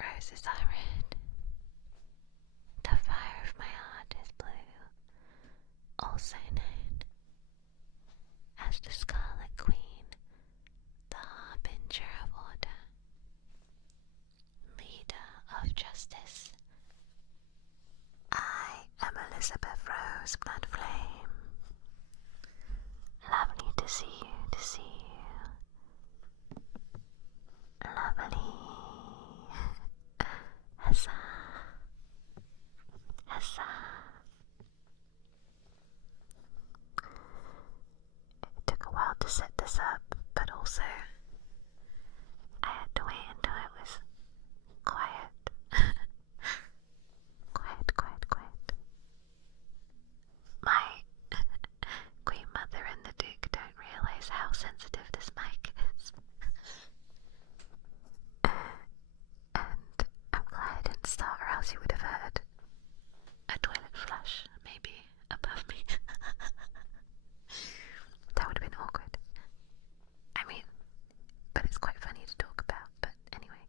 roses are red, the fire of my heart is blue, also known as the Scarlet Queen, the harbinger of order, leader of justice. I am Elizabeth Rose Bloodflame. Lovely to see you, Lovely. Huzzah. Huzzah. It took a while to set this up, but also I had to wait until it was quiet. quiet. My Queen Mother and the Duke don't realise how sensitive this mic is. And I'm glad I didn't start, or else you would have heard a toilet flush, maybe, above me. That would have been awkward. I mean, but it's quite funny to talk about, but anyway.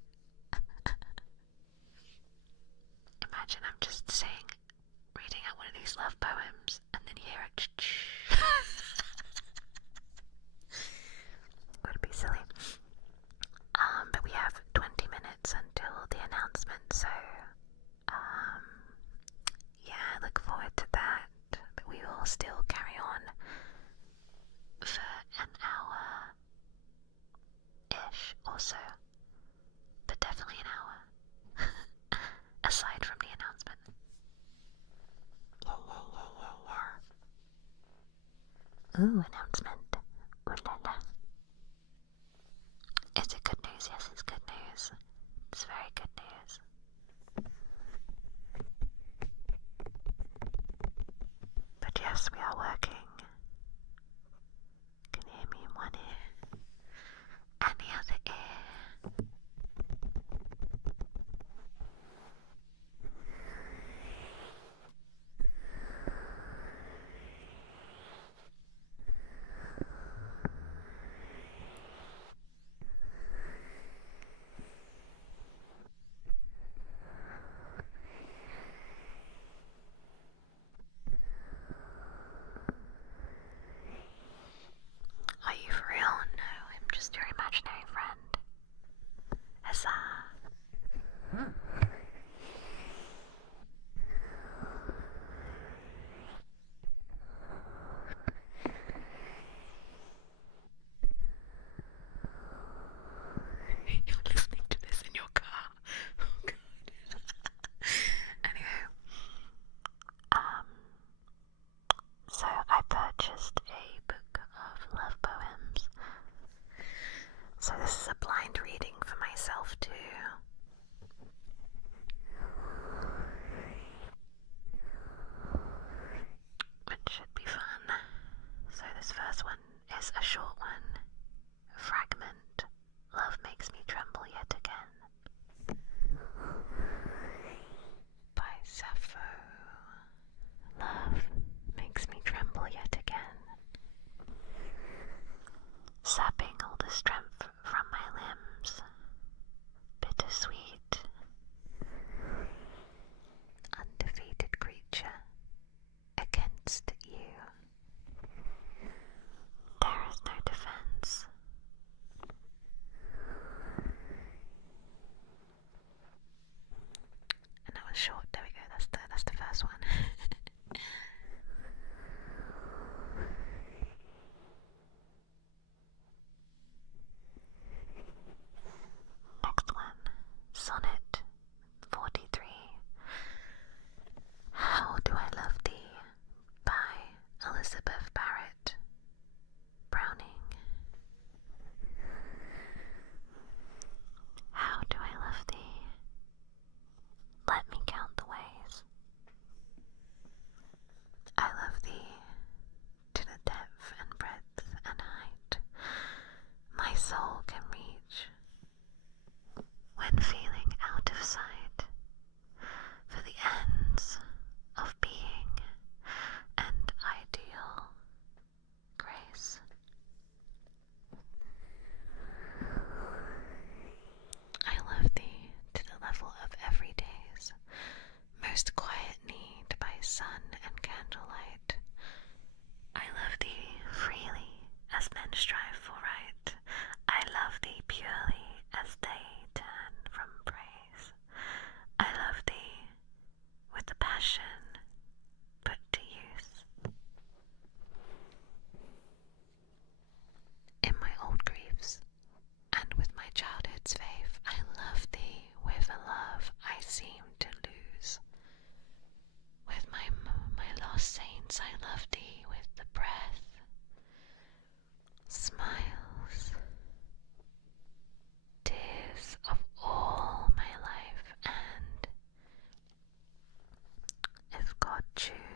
Imagine I'm just reading out one of these love poems, and then you hear it. Would be silly. But we have 20 minutes until the announcement, so yeah, I look forward to that. But we will still carry on for an hour-ish or so, but definitely an hour, aside from the announcement. Ooh, announcement. Ooh la la. Is it good news? Yes, it's good news. It's very good news. But yes, we are working. Can you hear me in one ear and the other ear? Are you for real? No, I'm just your imaginary friend. Huzzah! You're listening to this in your car. Oh god. Anyway, so I purchased a book of love poems. So this is a blind reading for myself too.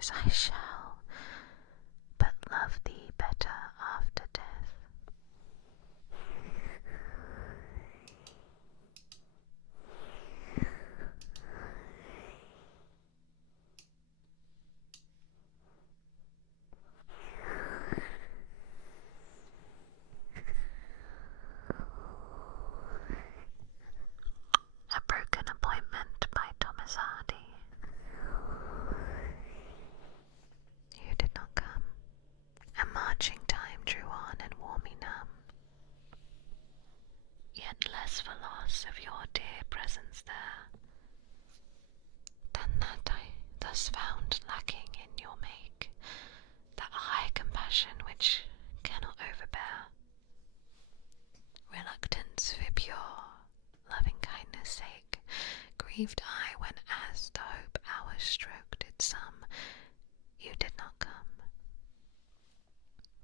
rise I shall, but love thee better after death. A Broken Appointment by Thomas Hardy. You did not come, and marching time drew on and wore me numb. Yet less for loss of your dear presence there, than that I thus found lacking in your make, that high compassion which cannot overbear. Reluctance for pure, loving kindness' sake, grieved I when as the hope hour stroke did sum, you did not come.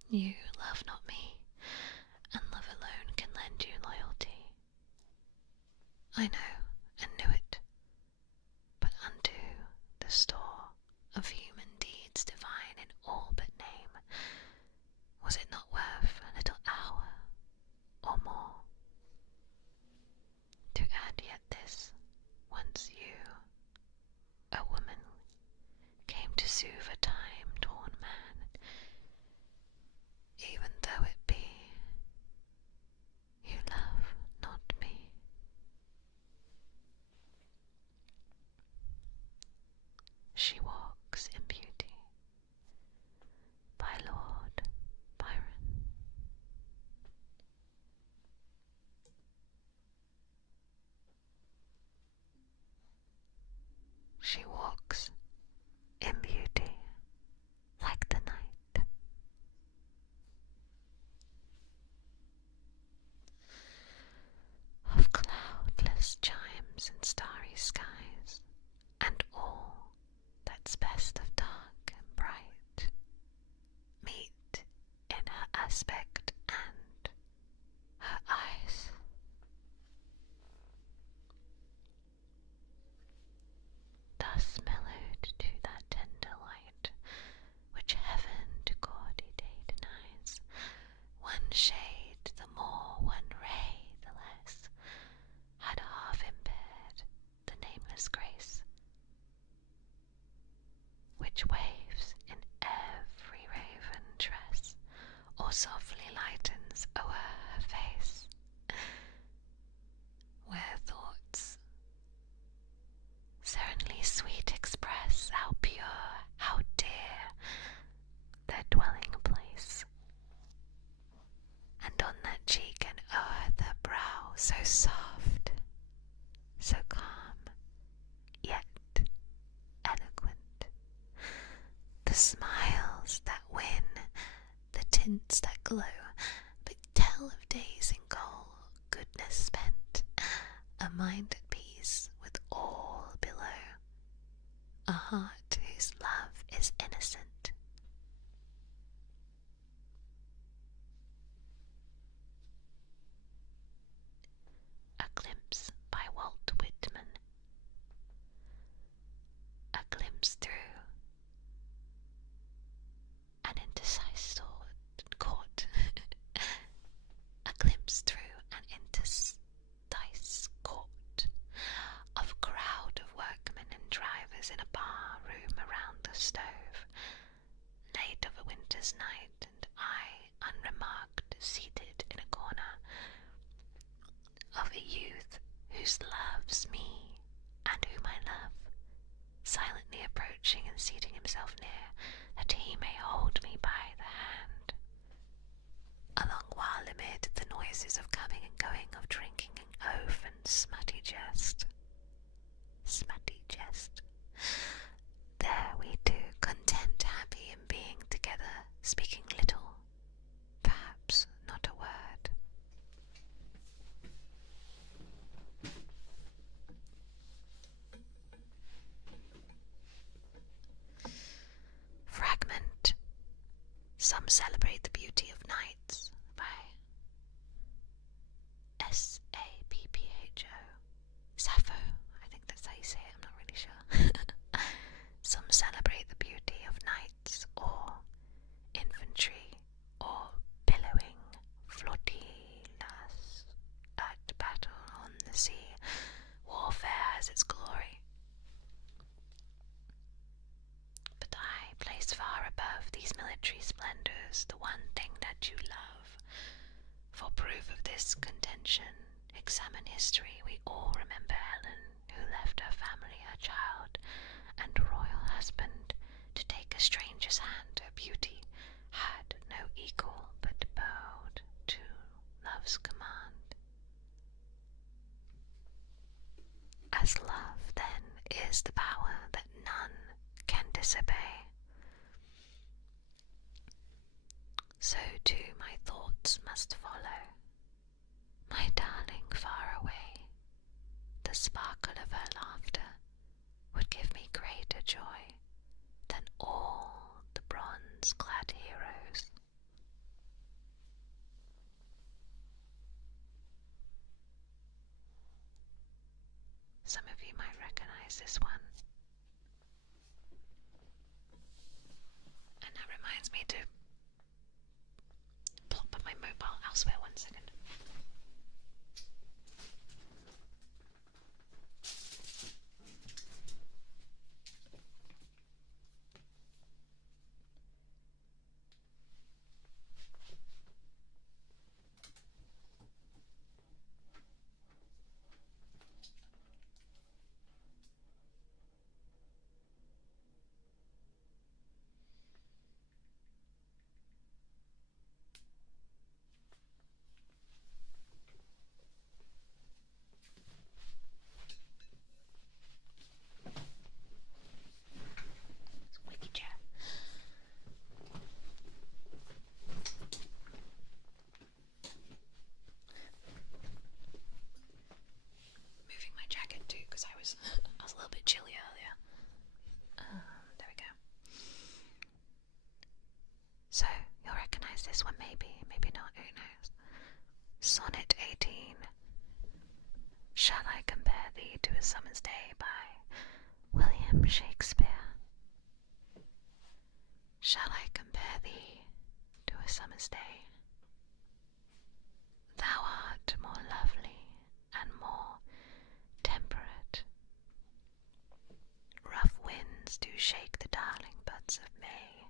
You love not me, and love alone can lend you loyalty. I know, and knew it, but unto the store of human deeds divine in all but name, was it not worth a little hour or more? To add yet this, once you, a woman, came to soothe a time-torn man, even though it be you love not me. She Walks in Beauty by Lord Byron. She walks in beauty like the night. Of cloudless chimes and starry skies, and all that's best of dark and bright, meet in her aspect and her eyes. Thus mellowed to that tender light, which heaven to gaudy day denies, one shade the more, one ray the less, had half impaired the nameless grace, which waves in every raven tress, or softly lightens o'er her face, where thoughts serenely sweet express how pure, how dear their dwelling place, and on that cheek and o'er the brow so soft, so calm, yet eloquent, the smiles that win, the tints that glow, but tell of days in goal, goodness spent, a mind at peace with all below, a heart whose love is innocent. A Glimpse by Walt Whitman. A glimpse through an interstice court. A glimpse through an interstice court of crowd of workmen and drivers in a bar room around the stove, late of a winter's night, and I, unremarked, seated in a corner, of a youth whose loves me, and whom I love, silently approaching and seating himself near, that he may hold me by the hand. A long while amid the noises of coming and going, of drinking and oath and smutty jest, there we two, content, happy in being together, speaking little, perhaps not a word. Fragment. Some celebrate the beauty of nights by Sapho. Sappho, I think that's how you say it, I'm not really sure. Some celebrate the beauty of mention, examine history, we all remember Helen, who left her family, her child, and royal husband to take a stranger's hand. Her beauty had no equal, but bowed to love's command. As love, then, is the power that none can disobey, so too my thoughts must follow, my darling far away. The sparkle of her laughter would give me greater joy than all the bronze-clad heroes. Some of you might recognize this one. And that reminds me to plop my mobile elsewhere. 1 second. Jack. Moving my jacket too, because I was a little bit chilly earlier. There we go. So, you'll recognize this one maybe, maybe not, who knows. Sonnet 18. Shall I compare thee to a summer's day by William Shakespeare? Shall I compare thee to a summer's day? Thou art more lovely and more temperate. Rough winds do shake the darling buds of May,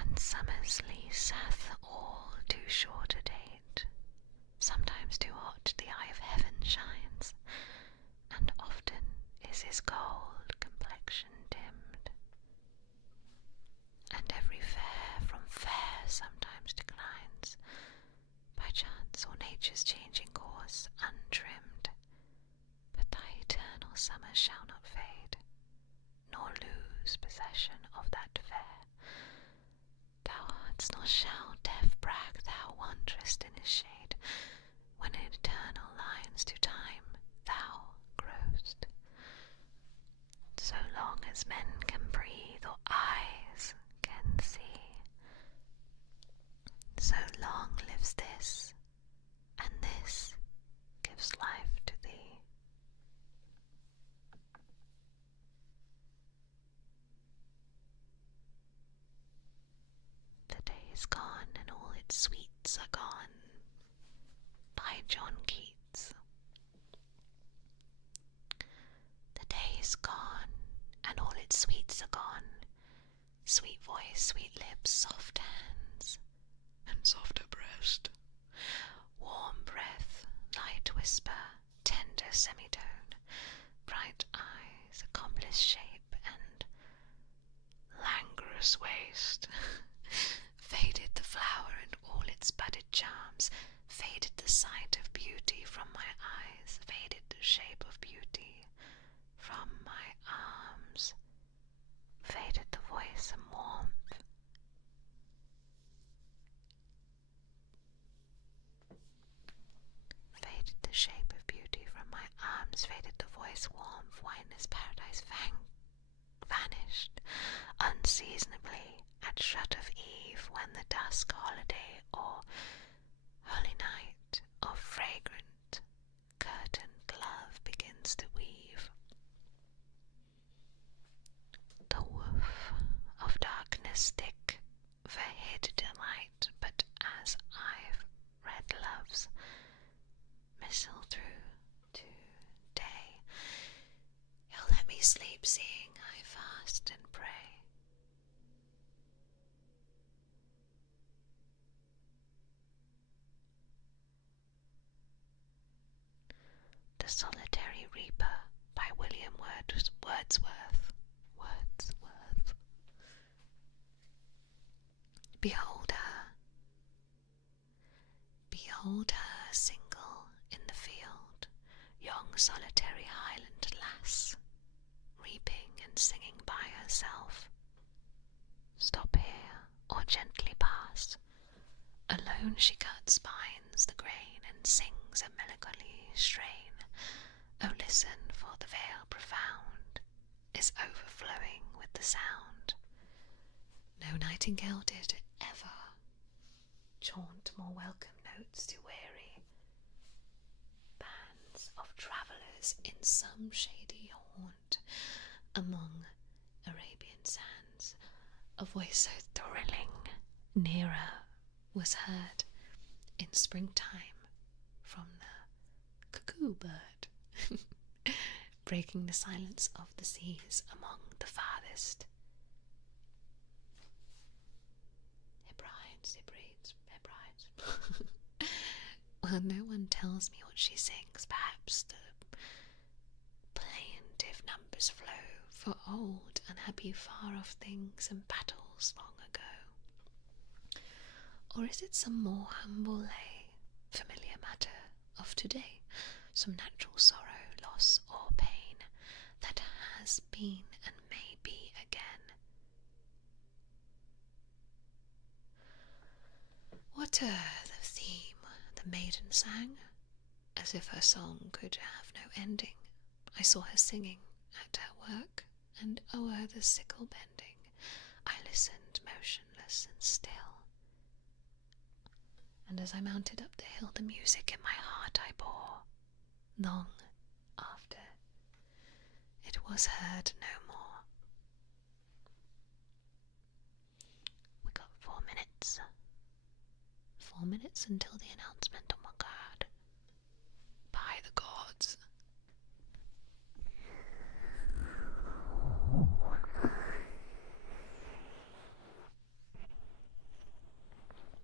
and summer's lease hath all too short a date. Sometimes too hot the eye of heaven shines, and often is his gold complexion dimmed, and every fair from fair sometimes declines, by chance or nature's changing course untrimmed. But thy eternal summer shall not fade, nor lose possession of that fair. Thou heart's nor shall death brag thou wanderest in his shade, when in eternal lines to time thou grow'st. So long as men can breathe or eyes can see, so long lives this, and this gives life to thee. The day is gone and all its sweets are gone, by John Keats. The day is gone and all its sweets are gone, sweet voice, sweet lips, soft hands, and softer breast, warm breath, light whisper, tender semitone, bright eyes, accomplished shape, and languorous waist. Faded the flower and all its budded charms, faded the sight of beauty from my eyes, faded the shape of beauty from my arms, faded the voice and warmth. Faded the shape of beauty from my arms, faded the voice, warmth, whiteness, paradise vanished unseasonably at shut of eve, when the dusk holiday or holy night of fragrant curtained love begins to weave. The woof of darkness thick for hid delight, but as I've read love's missile through to day, he'll let me sleep seeing I fast and pray. Wordsworth. Wordsworth. Behold her single in the field, young solitary Highland lass, reaping and singing by herself. Stop here, or gently pass. Alone she cuts behind the grain, and sings a melancholy strain. Oh, listen, for the vale profound is overflowing with the sound. No nightingale did ever chaunt more welcome notes to weary bands of travellers in some shady haunt among Arabian sands. A voice so thrilling nearer was heard in springtime from the cuckoo bird, breaking the silence of the seas among the farthest Hebrides. Well, no one tells me what she sings. Perhaps the plaintive numbers flow for old, unhappy, far-off things and battles long ago. Or is it some more humble lay, familiar matter of today, some natural sorrow, loss, or pain that has been and may be again? What the theme the maiden sang, as if her song could have no ending. I saw her singing at her work, and o'er the sickle bending, I listened motionless and still. And as I mounted up the hill, the music in my heart I bore. Long after, it was heard no more. We got 4 minutes. 4 minutes until the announcement. Oh my god. By the gods.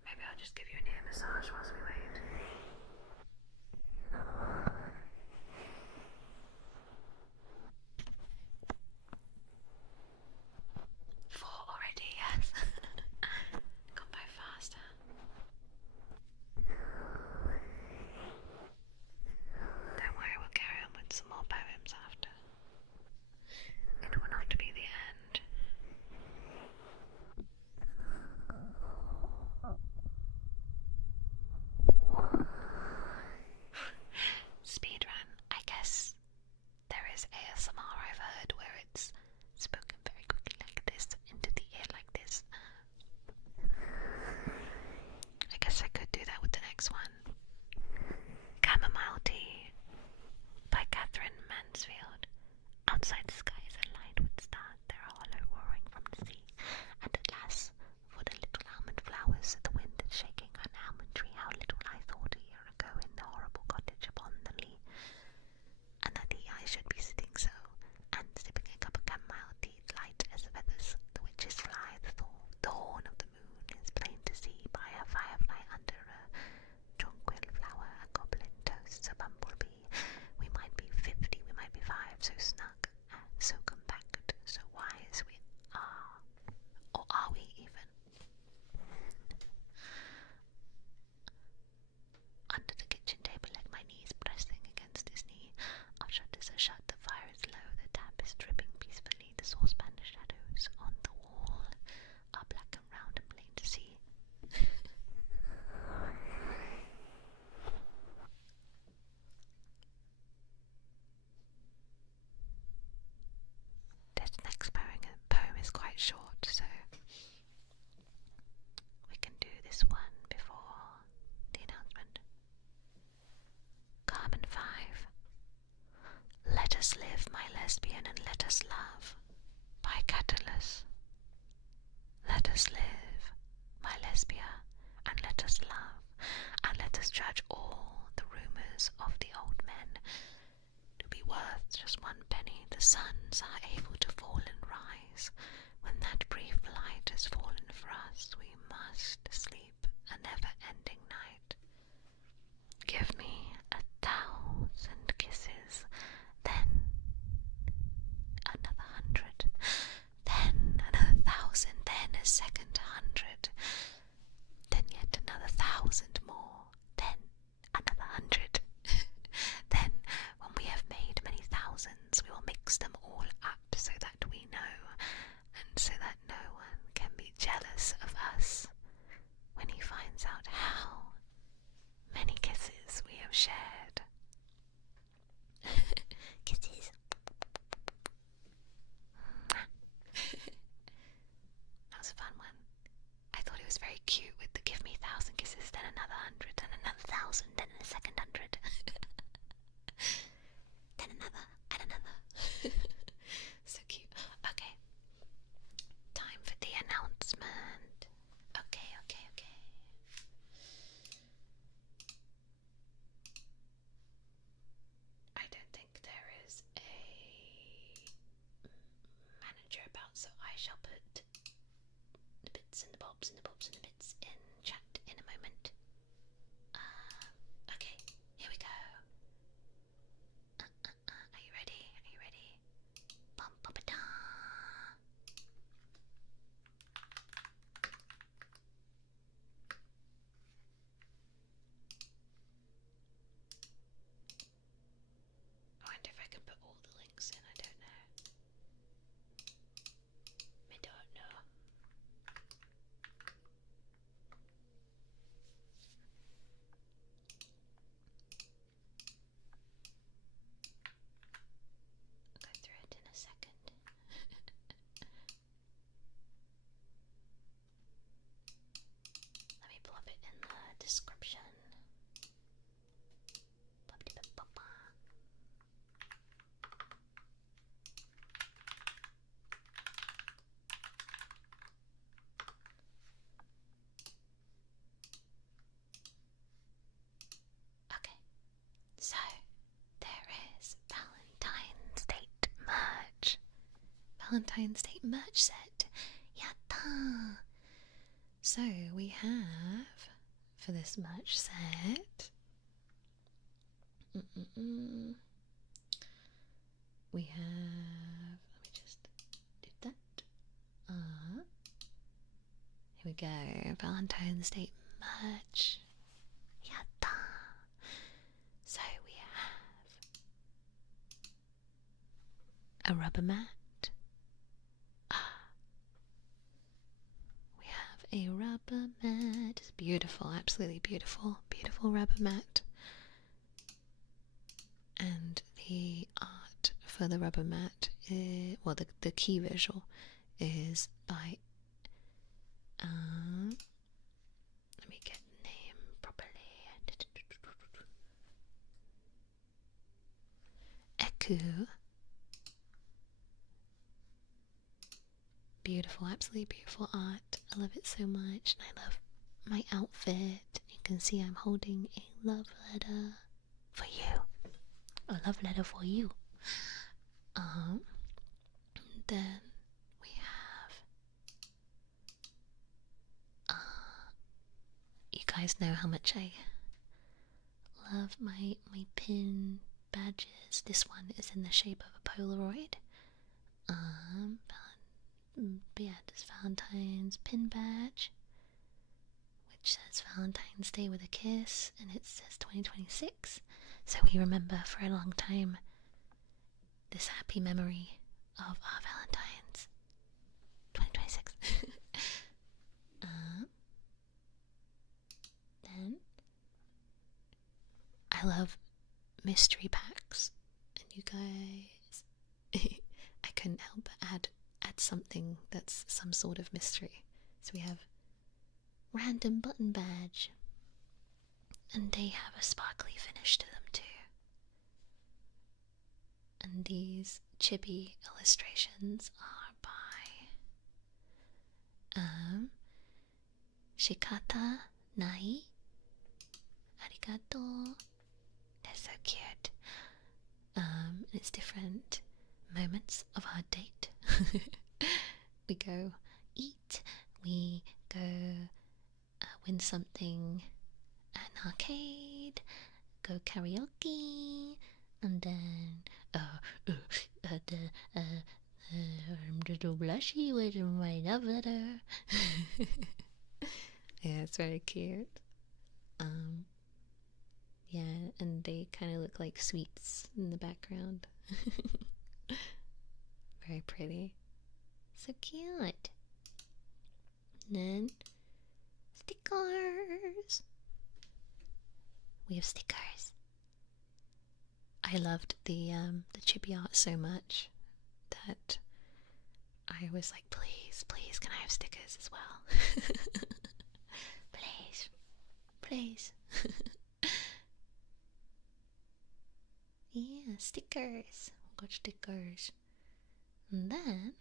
Maybe I'll just give you an ear massage whilst we wait. 4 already, yes. Gone by fast, huh? Don't worry, we'll carry on with some more poems after. It will not be the end. Speedrun. I guess there is ASMR I've heard where it's spoken very quickly like this, into the ear like this. I guess I could do that with the next one. Chamomile Tea by Catherine Mansfield. Outside the sky is alight with stars, there are hollow roaring from the sea. And alas, for the little almond flowers, the wind is shaking an almond tree. How little I thought a year ago in the horrible cottage upon the lea, and that I should be sitting so, and sipping a cup of chamomile tea, light as feathers. The witches fly, the horn of the moon is plain to see by a firefly under a jonquil flower, a goblin toasts a bumblebee. We might be 50, we might be 5, so snug, so compact, so wise we are. Or are we even? Under the kitchen table, let my knees pressing against his knee. Our shutters are shut, the fire is low, the tap is dripping peacefully. The saucepan shadows on the wall are black and round and plain to see. This next poem is quite short, so we can do this one before the announcement. Carbon 5. Let us live, my lesbian, and let us love. By Catullus. Let us live, my lesbia, and let us love, and let us judge all the rumours of the old men to be worth just 1 penny. The suns are able to fall and rise. When that brief light has fallen for us, we must sleep a never-ending night. Give me 1,000 kisses, then shared. Kisses. That was a fun one. I thought it was very cute with the give me 1,000 kisses, then another 100, then another 1,000, then a second 100. Then another, and another. So cute. Okay. Time for the announcement. Okay. I don't think there is a manager about, so I shall put the bits and the bobs and the bobs and the bits in chat in a moment. Okay, here we go. Are you ready? Are you ready? Bum ba ba da. I wonder if I can put all the links in. I don't know. I don't know. I'll go through it in a second. Let me plop it in the description. Okay, so there is Valentine's Date merch. Valentine's Date merch set. Yatta! So we have, for this merch set, we have, let me just do that. Here we go, Valentine's Day merch. Yatta! So we have a rubber mat. We have a rubber mat. It's beautiful, absolutely beautiful, beautiful rubber mat. And the art for the rubber mat is, well, the key visual is by let me get the name properly. Eku. Beautiful, absolutely beautiful art. I love it so much, and I love my outfit. You can see I'm holding a love letter for you. A love letter for you. Then we have you guys know how much I love my pin badges. This one is in the shape of a Polaroid. But yeah, this Valentine's pin badge, which says Valentine's Day with a kiss, and it says 2026. So we remember for a long time this happy memory of our Valentine's 2026. Then I love mystery packs, and you guys, I couldn't help but add something that's some sort of mystery. So we have random button badge, and they have a sparkly finish to them too. And these chibi illustrations are by Shikata Nai. Arigato. They're so cute. It's different moments of our date. We go eat, we go win something at an arcade, go karaoke, and then I'm a little blushy with my love letter. Yeah, it's very cute. Yeah, and they kind of look like sweets in the background. Very pretty. So cute. And then stickers. We have stickers. I loved the chibi art so much that I was like, please, please, can I have stickers as well? Please, please. Yeah, stickers. Got stickers. And then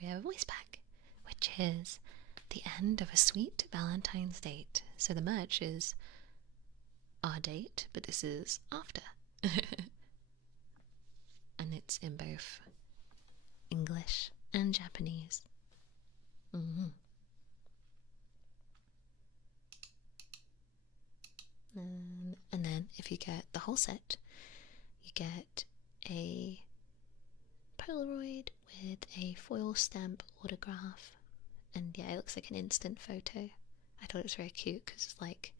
we have a voice pack, which is the end of a sweet Valentine's date. So the merch is our date, but this is after. And it's in both English and Japanese. And then if you get the whole set, you get a Polaroid with a foil stamp autograph, and yeah, it looks like an instant photo. I thought it was very cute because it's like,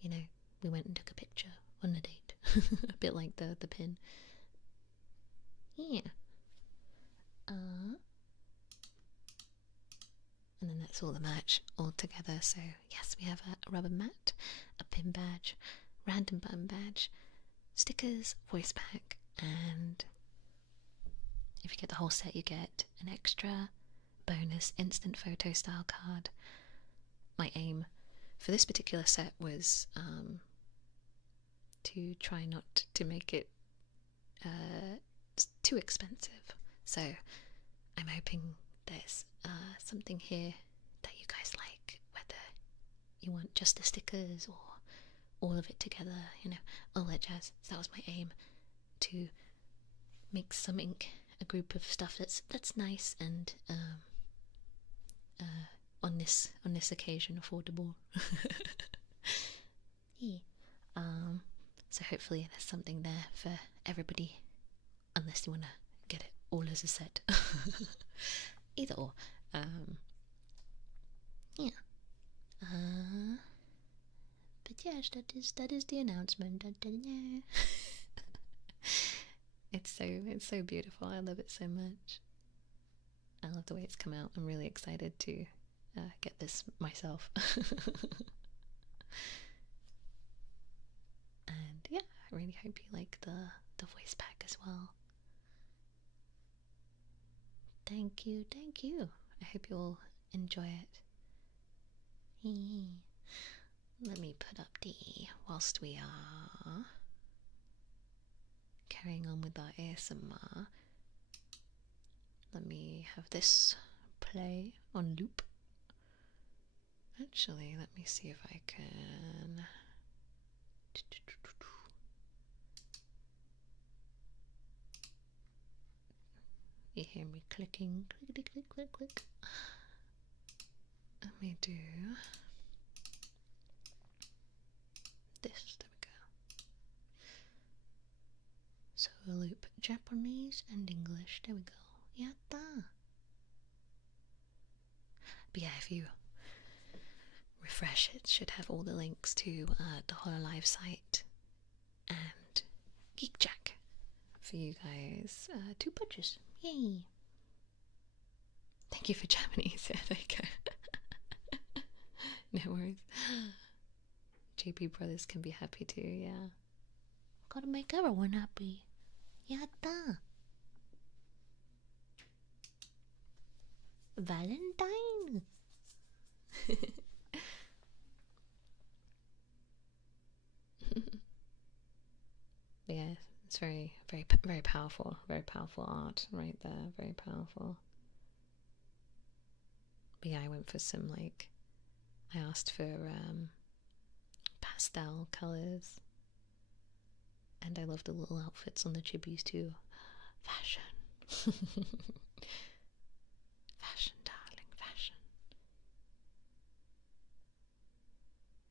you know, we went and took a picture on the date. A bit like the pin. Yeah. And then that's all the merch all together. So yes, we have a rubber mat, a pin badge, random button badge, stickers, voice pack, and if you get the whole set you get an extra bonus instant photo style card. My aim for this particular set was to try not to make it too expensive, so I'm hoping there's something here that you guys like, whether you want just the stickers or all of it together, you know, all that jazz. So that was my aim, to make something, a group of stuff that's nice and on this occasion affordable. Yeah. So hopefully there's something there for everybody, unless you want to get it all as a set. Either or. Yeah. But yes, that is the announcement. It's so beautiful. I love it so much. I love the way it's come out. I'm really excited to get this myself. And yeah, I really hope you like the voice pack as well. Thank you. I hope you'll enjoy it. Let me put up whilst we are carrying on with our ASMR, let me have this play on loop. Actually, let me see if I can. You hear me clicking, click, click, click, click. Let me do this. There we go. So a loop Japanese and English. There we go. Yatta. But yeah, if you refresh, it should have all the links to the Hololive site and Geek Jack for you guys to purchase. Yay! Thank you for Japanese. Yeah, there you go. No worries. JP Brothers can be happy too, yeah. Gotta make everyone happy. Yatta! Valentine! Yeah, it's very powerful art right there, very powerful. But yeah, I went for some, like, I asked for pastel colours, and I love the little outfits on the chibis too. Fashion. Fashion, darling, fashion.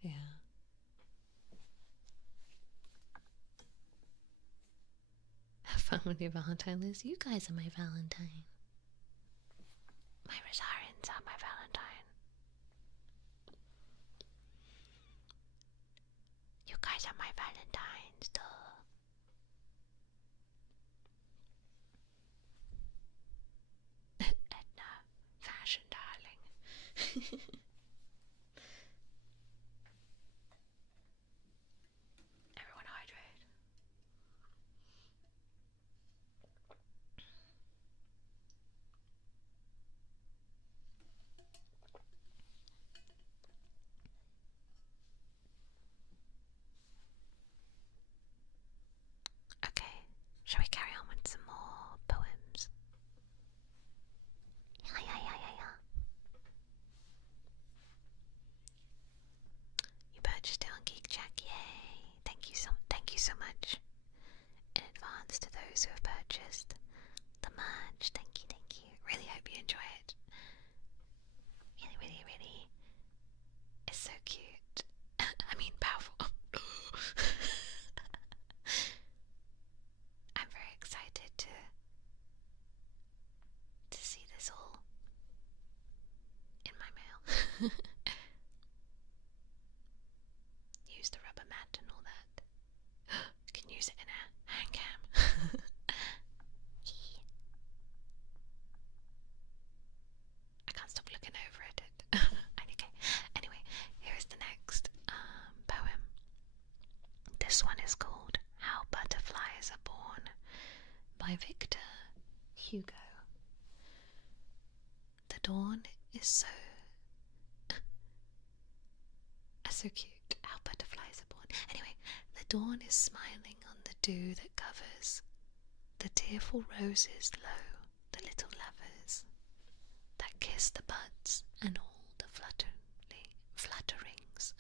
Yeah. Have fun with your Valentine, Liz. You guys are my Valentine. My Rosarians are my Valentine. You guys are my Valentines, duh. Edna, fashion, darling. Everyone hydrate. Shall we carry on with some more poems? Yeah. You purchased it on Geek Jack, yay! Thank you so much in advance to those who have purchased the merch. Thank you. Really hope you enjoy it. Really, it's so cute. I mean, powerful. I'm very excited to see this all in my mail. Use the rubber mat and all that. You can use it in a hand cam. I can't stop looking over at it. Okay. Anyway, here is the next poem. This one is called How Butterflies Are Born by Victor Hugo. The dawn is so cute. How butterflies are born. Anyway, the dawn is smiling on the dew that covers the tearful roses low, the little lovers that kiss the buds and all the flutterings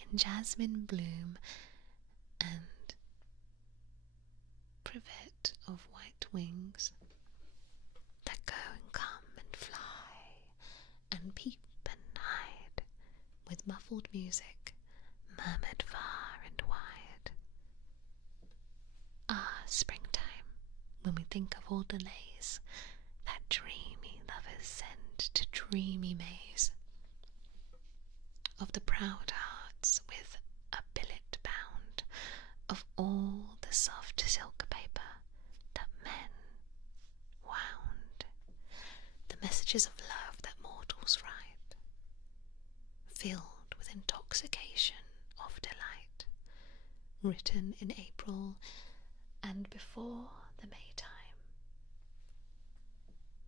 in jasmine bloom and privet of white wings that go and come and fly and peep and hide with muffled music murmured far and wide. Ah, springtime, when we think of all delays that dreamy lovers send to dreamy maze of the proud hearts with a billet bound of all the soft silk paper that men wound, the messages of love that mortals write, filled with intoxication of delight, written in April and before the Maytime,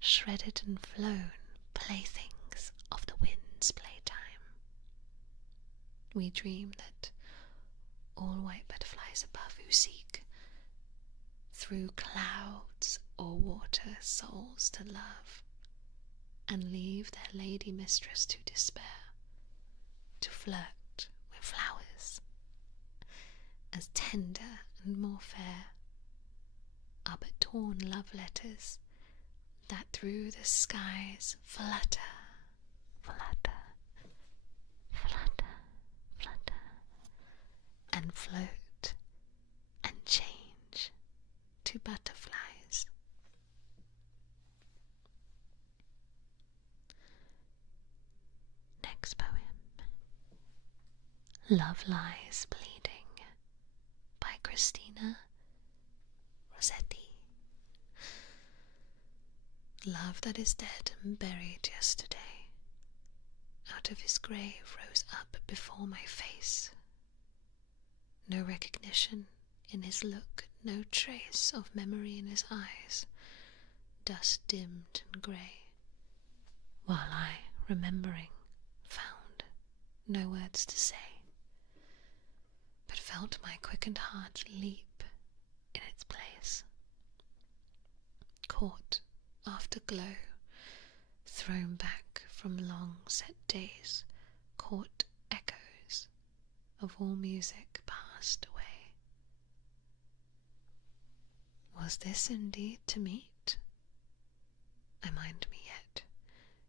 shredded and flown playthings of the wind's playtime. We dream that all white butterflies above who seek through clouds or water souls to love, and leave their lady mistress to despair, to flirt with flowers as tender and more fair are but torn love letters that through the skies flutter, and float and change to butterflies. Next poem. Love Lies Bleeding by Christina Rossetti. Love that is dead and buried yesterday, out of his grave rose up before my face. No recognition in his look, no trace of memory in his eyes, dust dimmed and grey, while I, remembering, found no words to say, but felt my quickened heart leap in its place. Caught after glow, thrown back from long set days, caught echoes of all music passed away. Was this indeed to meet? I mind me yet,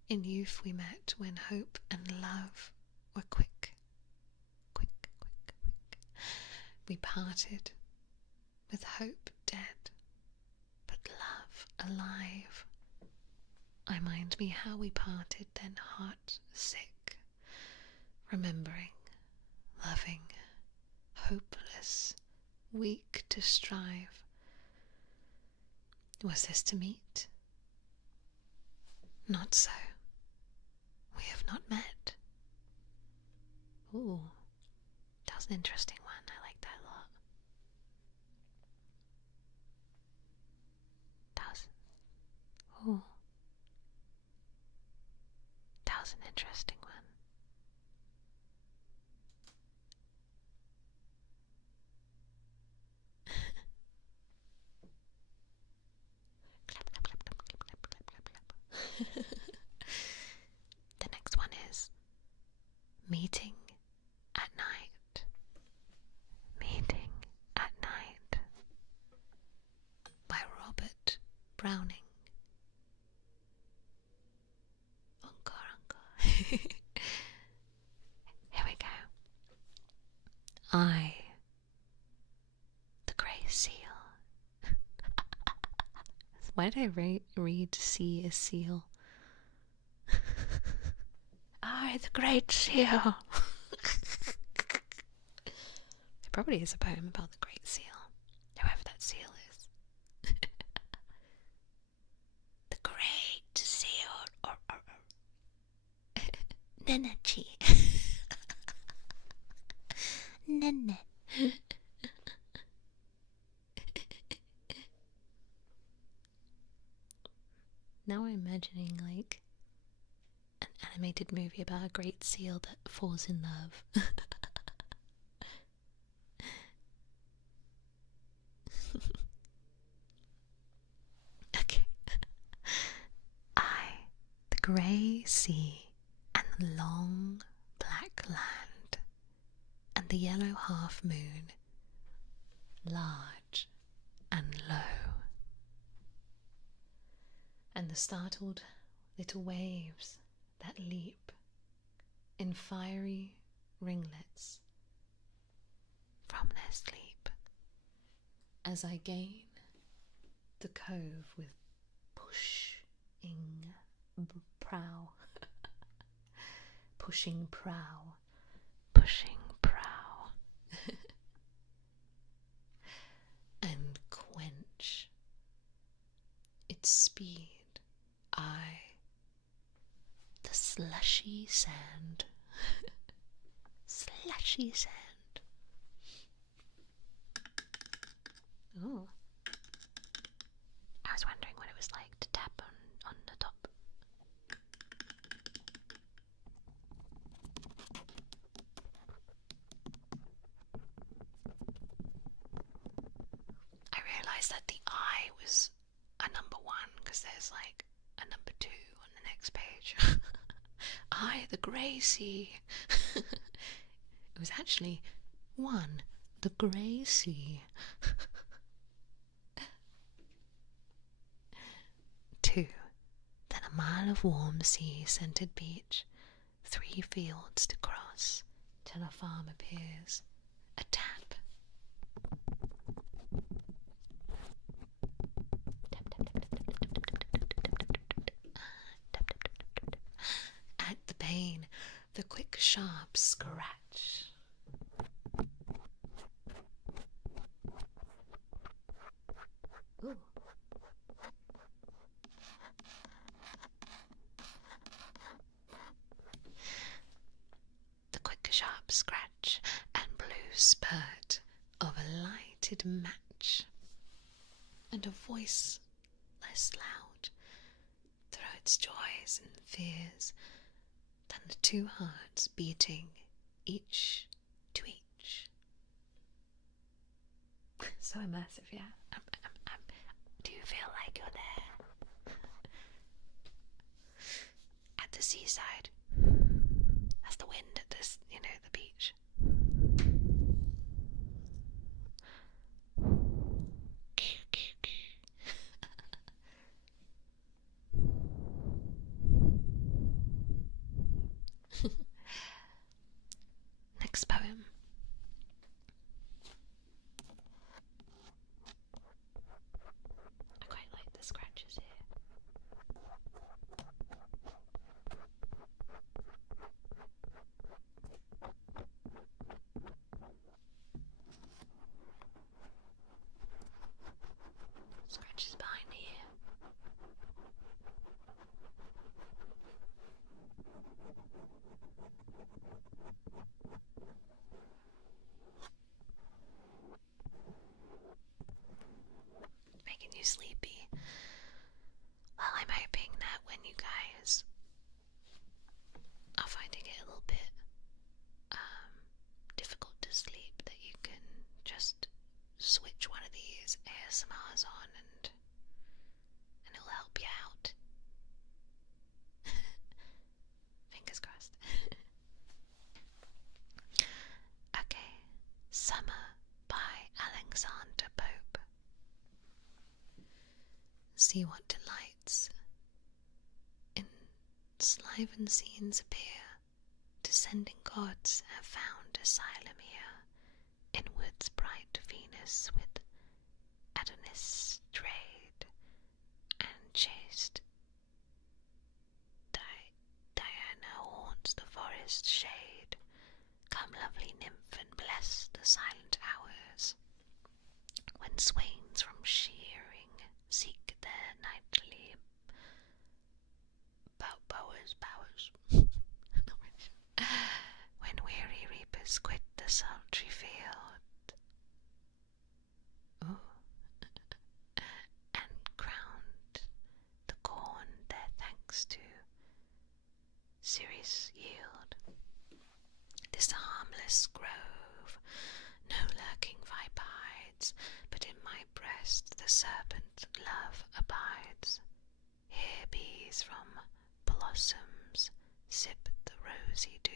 in youth we met when hope and love were quick. We parted with hope dead, but love alive. I mind me how we parted then, heart sick, remembering, loving, hopeless, weak to strive. Was this to meet? Not so. We have not met. Ooh, that was an interesting one. I like that a lot. That was an interesting one. browning. Encore. Here we go. I, the grey seal. Why did I read sea as seal? I, the great seal. There probably is a poem about the great seal, whoever that seal is. The great seal. Nenachi. Nene. Now I'm imagining like an animated movie about a great seal that falls in love. Okay. I, the grey sea and the long black land and the yellow half moon, large and low, and the startled little waves that leap in fiery ringlets from their sleep, as I gain the cove with pushing prow, pushing prow, pushing prow, and quench its speed. I, the slushy sand, slushy sand. Oh, I was wondering what it was like to tap on the top. I realised that the I was a number 1 because there's like a number 2 on the next page. I, the grey sea. It was actually 1, the grey sea. 2, then a mile of warm sea-scented beach, 3 fields to cross till a farm appears, a tap. At the pane, the quick sharp scratch. Ooh. The quick sharp scratch and blue spurt of a lighted match, and a voice less loud through its joys and fears than the 2 hearts beating each to each. So immersive, yeah. Do you feel like you're there? At the seaside. That's the wind at this, the beach. Next poem. I quite like the scratches here. Scratches behind here. Making you sleepy. Well, I'm hoping that when you guys are finding it a little bit difficult to sleep, that you can just switch one of these ASMRs on and it'll help you out. Fingers crossed. Okay, Summer by Alexander Pope. see what delights enliven scenes appear. Descending gods have found asylum here. Inwards bright Venus with Adonis strayed, and chaste Diana haunts the forest shade. Come, lovely nymph, and bless the silent hours, when swains from shearing seek their nightly bowers. When weary reapers quit the sultry field, and crowned the corn their thanks to Ceres yield. This harmless grove no lurking viper hides, but in my breast the serpent love abides. Here bees from blossoms sip the rosy dew.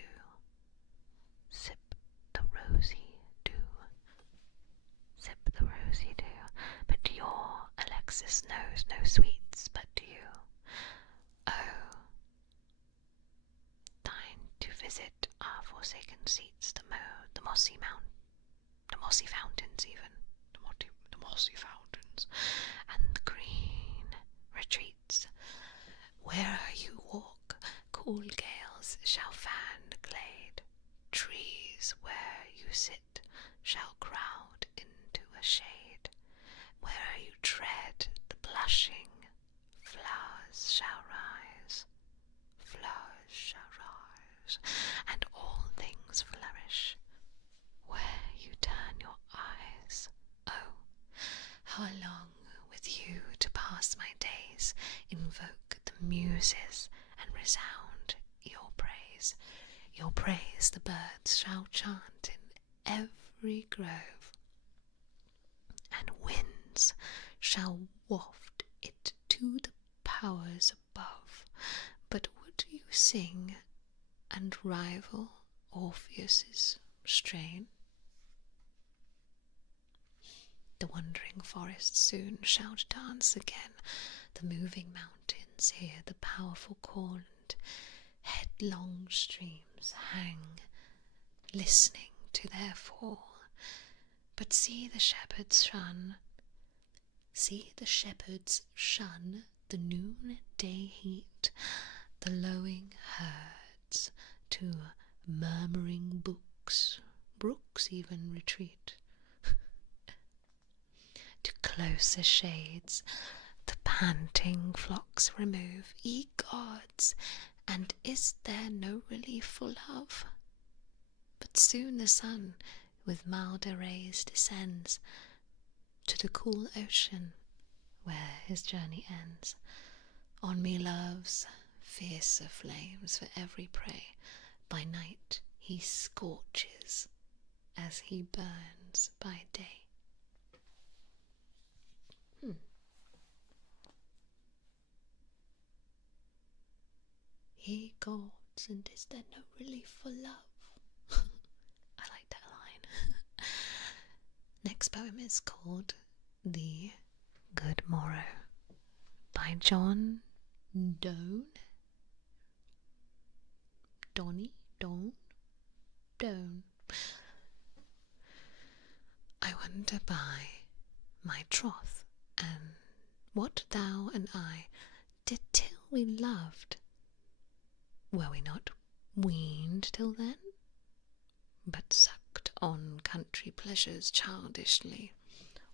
Sip the rosy dew. Sip the rosy dew. But your Alexis knows no sweets but you. Oh, thine to visit our forsaken seats, the mossy fountains even, the mossy fountains, and the green retreats, where you walk, cool gales shall fan the glade, trees where you sit shall crowd into a shade, where you tread the blushing flowers shall rise, and all things flourish, where you turn your eyes. Oh, how I long with you to pass my days, invoke the muses, and resound your praise. Your praise the birds shall chant in every grove, and winds shall waft it to the powers above. But would you sing and rival Orpheus's strain? The wandering forests soon shall dance again, the moving mountains hear the powerful call, and headlong streams hang, listening to their fall. But see the shepherds shun the noonday heat, the lowing herds to murmuring brooks even retreat. To closer shades the panting flocks remove. Ye gods, and is there no relief for love? But soon the sun with milder rays descends to the cool ocean where his journey ends. On me love's fiercer flames for every prey, by night he scorches as he burns by day. Ye gods, and is there no relief for love? I like that line. Next poem is called The Good Morrow by John Donne. I wonder by my troth, and what thou and I did till we loved. Were we not weaned till then, but sucked on country pleasures childishly,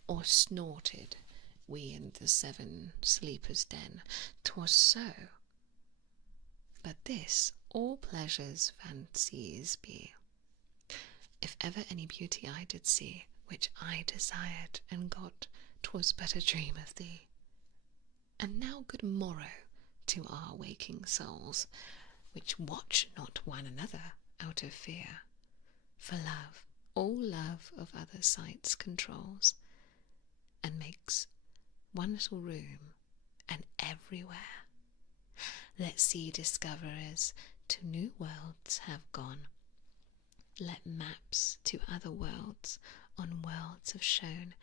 or snorted we in the 7 sleepers' den? 'Twas so. But this all pleasures fancies be. If ever any beauty I did see, which I desired and got, 'twas but a dream of thee. And now good morrow to our waking souls, which watch not one another out of fear. For love, all love of other sights controls, and makes one little room, and everywhere. Let sea discoverers to new worlds have gone. Let maps to other worlds on worlds have shown.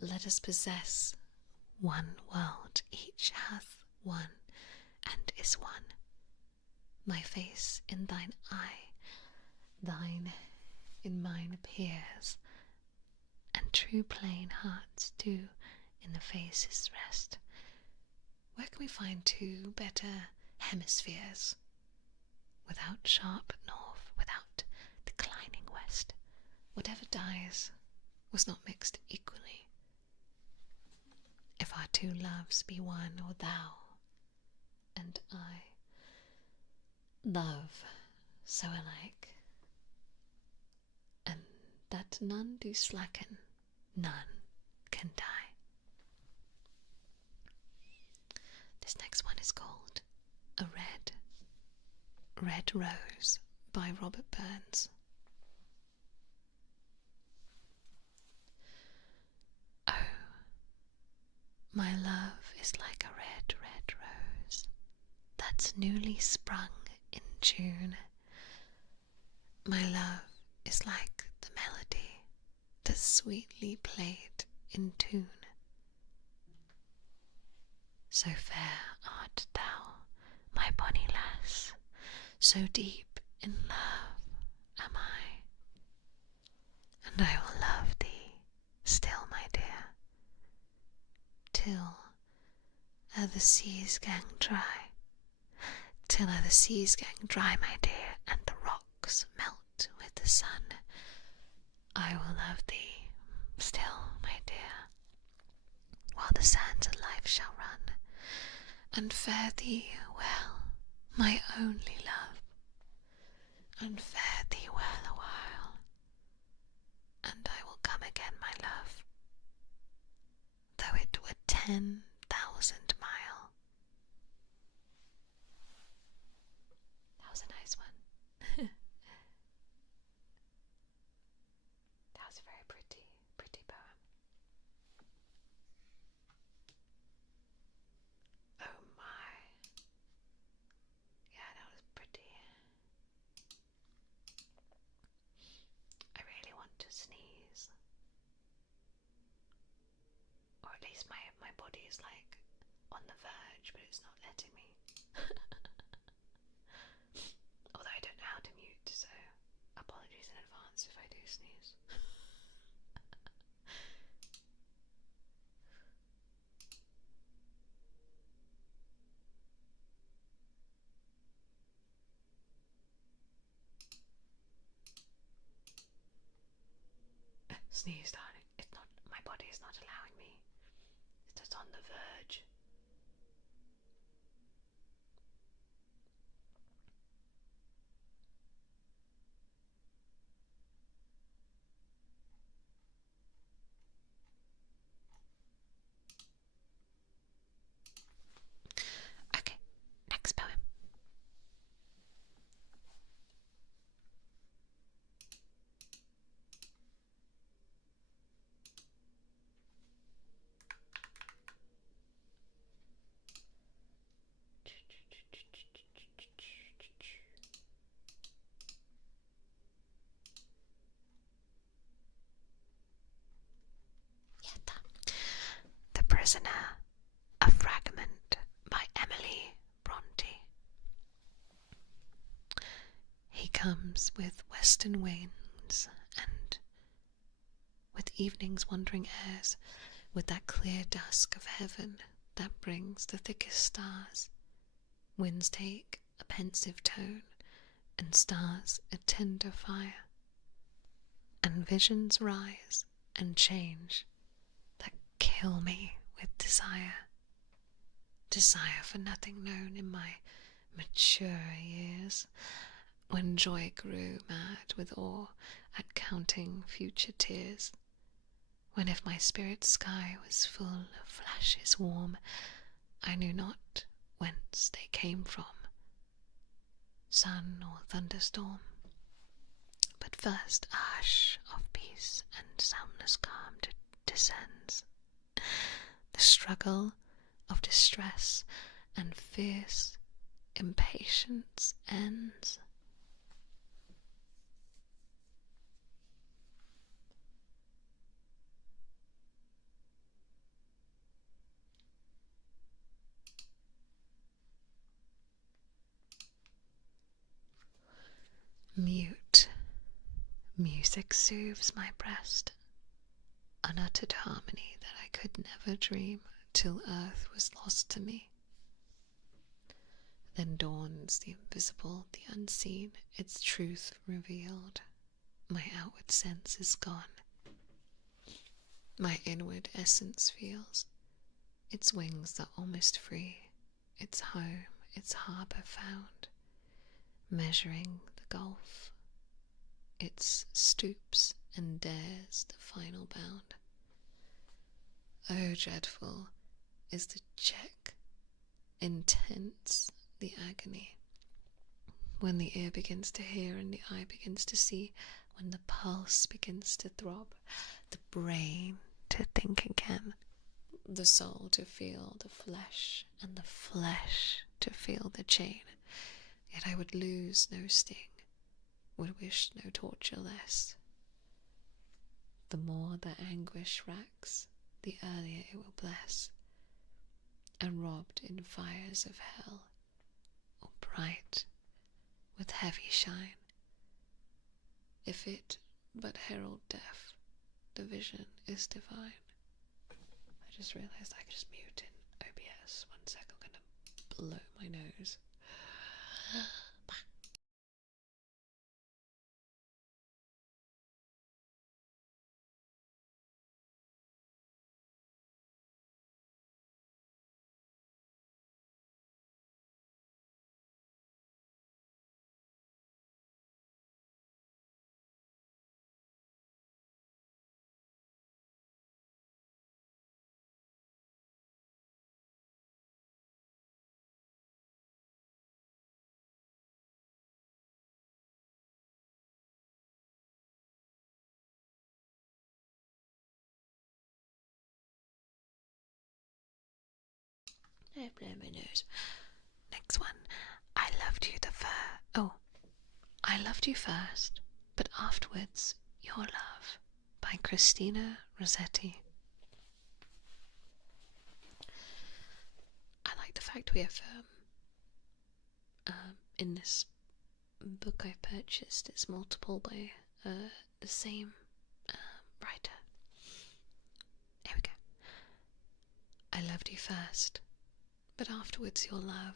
Let us possess one world, each hath one, and is one. My face in thine eye, thine in mine appears, and true plain hearts do in the faces rest. Where can we find two better hemispheres? Without sharp north, without declining west, whatever dies was not mixed equally. If our two loves be one, or thou and I, love so alike, and that none do slacken, none can die. This next one is called A Red Rose by Robert Burns. Oh, my love is like a red, red rose that's newly sprung in June. My love is like the melody that's sweetly played in tune. So fair art thou, my bonny lass, so deep in love am I, and I will love thee still, my dear, till the seas gang dry, my dear, and the rocks melt with the sun. I will love thee still, my dear, while the sands of life shall run, and fare thee well, my only love, and fare thee well a while, and I will come again, my love, though it were 10,000 mile. That was a nice one. That was a very pretty poem. Oh my. Yeah, that was pretty. I really want to sneeze. Or at least my body is like on the verge, but it's not letting me. Although I don't know how to mute, so apologies in advance if I do sneeze. Sneeze, darling. It's not. My body is not allowing me. It's just on the verge. Okay, next poem. Yatta. The Prisoner, a Fragment by Emily Bronte. He comes with western winds and with evening's wandering airs, with that clear dusk of heaven that brings the thickest stars. Winds take a pensive tone, and stars a tender fire, and visions rise and change that kill me with desire. Desire for nothing known in my mature years, when joy grew mad with awe at counting future tears, when if my spirit's sky was full of flashes warm, I knew not whence they came from, sun or thunderstorm. But first a hush of peace and soundless calm descends. The struggle of distress and fierce impatience ends. Music soothes my breast, unuttered harmony that I could never dream till earth was lost to me. Then dawns the invisible, the unseen, its truth revealed. My outward sense is gone. My inward essence feels its wings are almost free, its home, its harbour found, measuring the gulf. It stoops and dares the final bound. Oh, dreadful is the check, intense the agony, when the ear begins to hear and the eye begins to see, when the pulse begins to throb, the brain to think again, the soul to feel the flesh, and the flesh to feel the chain. Yet I would lose no sting, would wish no torture less. The more the anguish racks, the earlier it will bless, and robbed in fires of hell, or bright with heavy shine. If it but herald death, the vision is divine. I just realised I could just mute in OBS. 1 sec, I'm gonna blow my nose. I blow my nose. Next one. I loved you first, but afterwards your love, by Christina Rossetti. I like the fact we have in this book I purchased, it's multiple by the same writer. Here we go. I loved you first, but afterwards your love,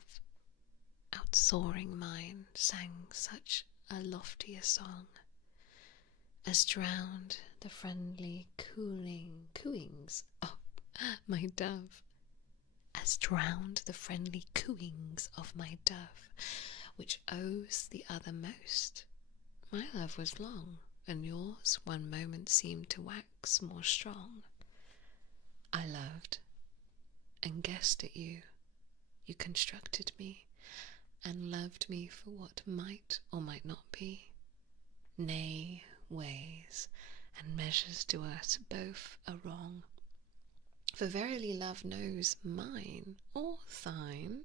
outsoaring mine, sang such a loftier song, as drowned the friendly cooings of my dove, as drowned the friendly cooings of my dove, which owes the other most. My love was long, and yours one moment seemed to wax more strong. I loved, and guessed at you. You constructed me, and loved me for what might or might not be. Nay, ways and measures to us both are wrong. For verily love knows mine or thine,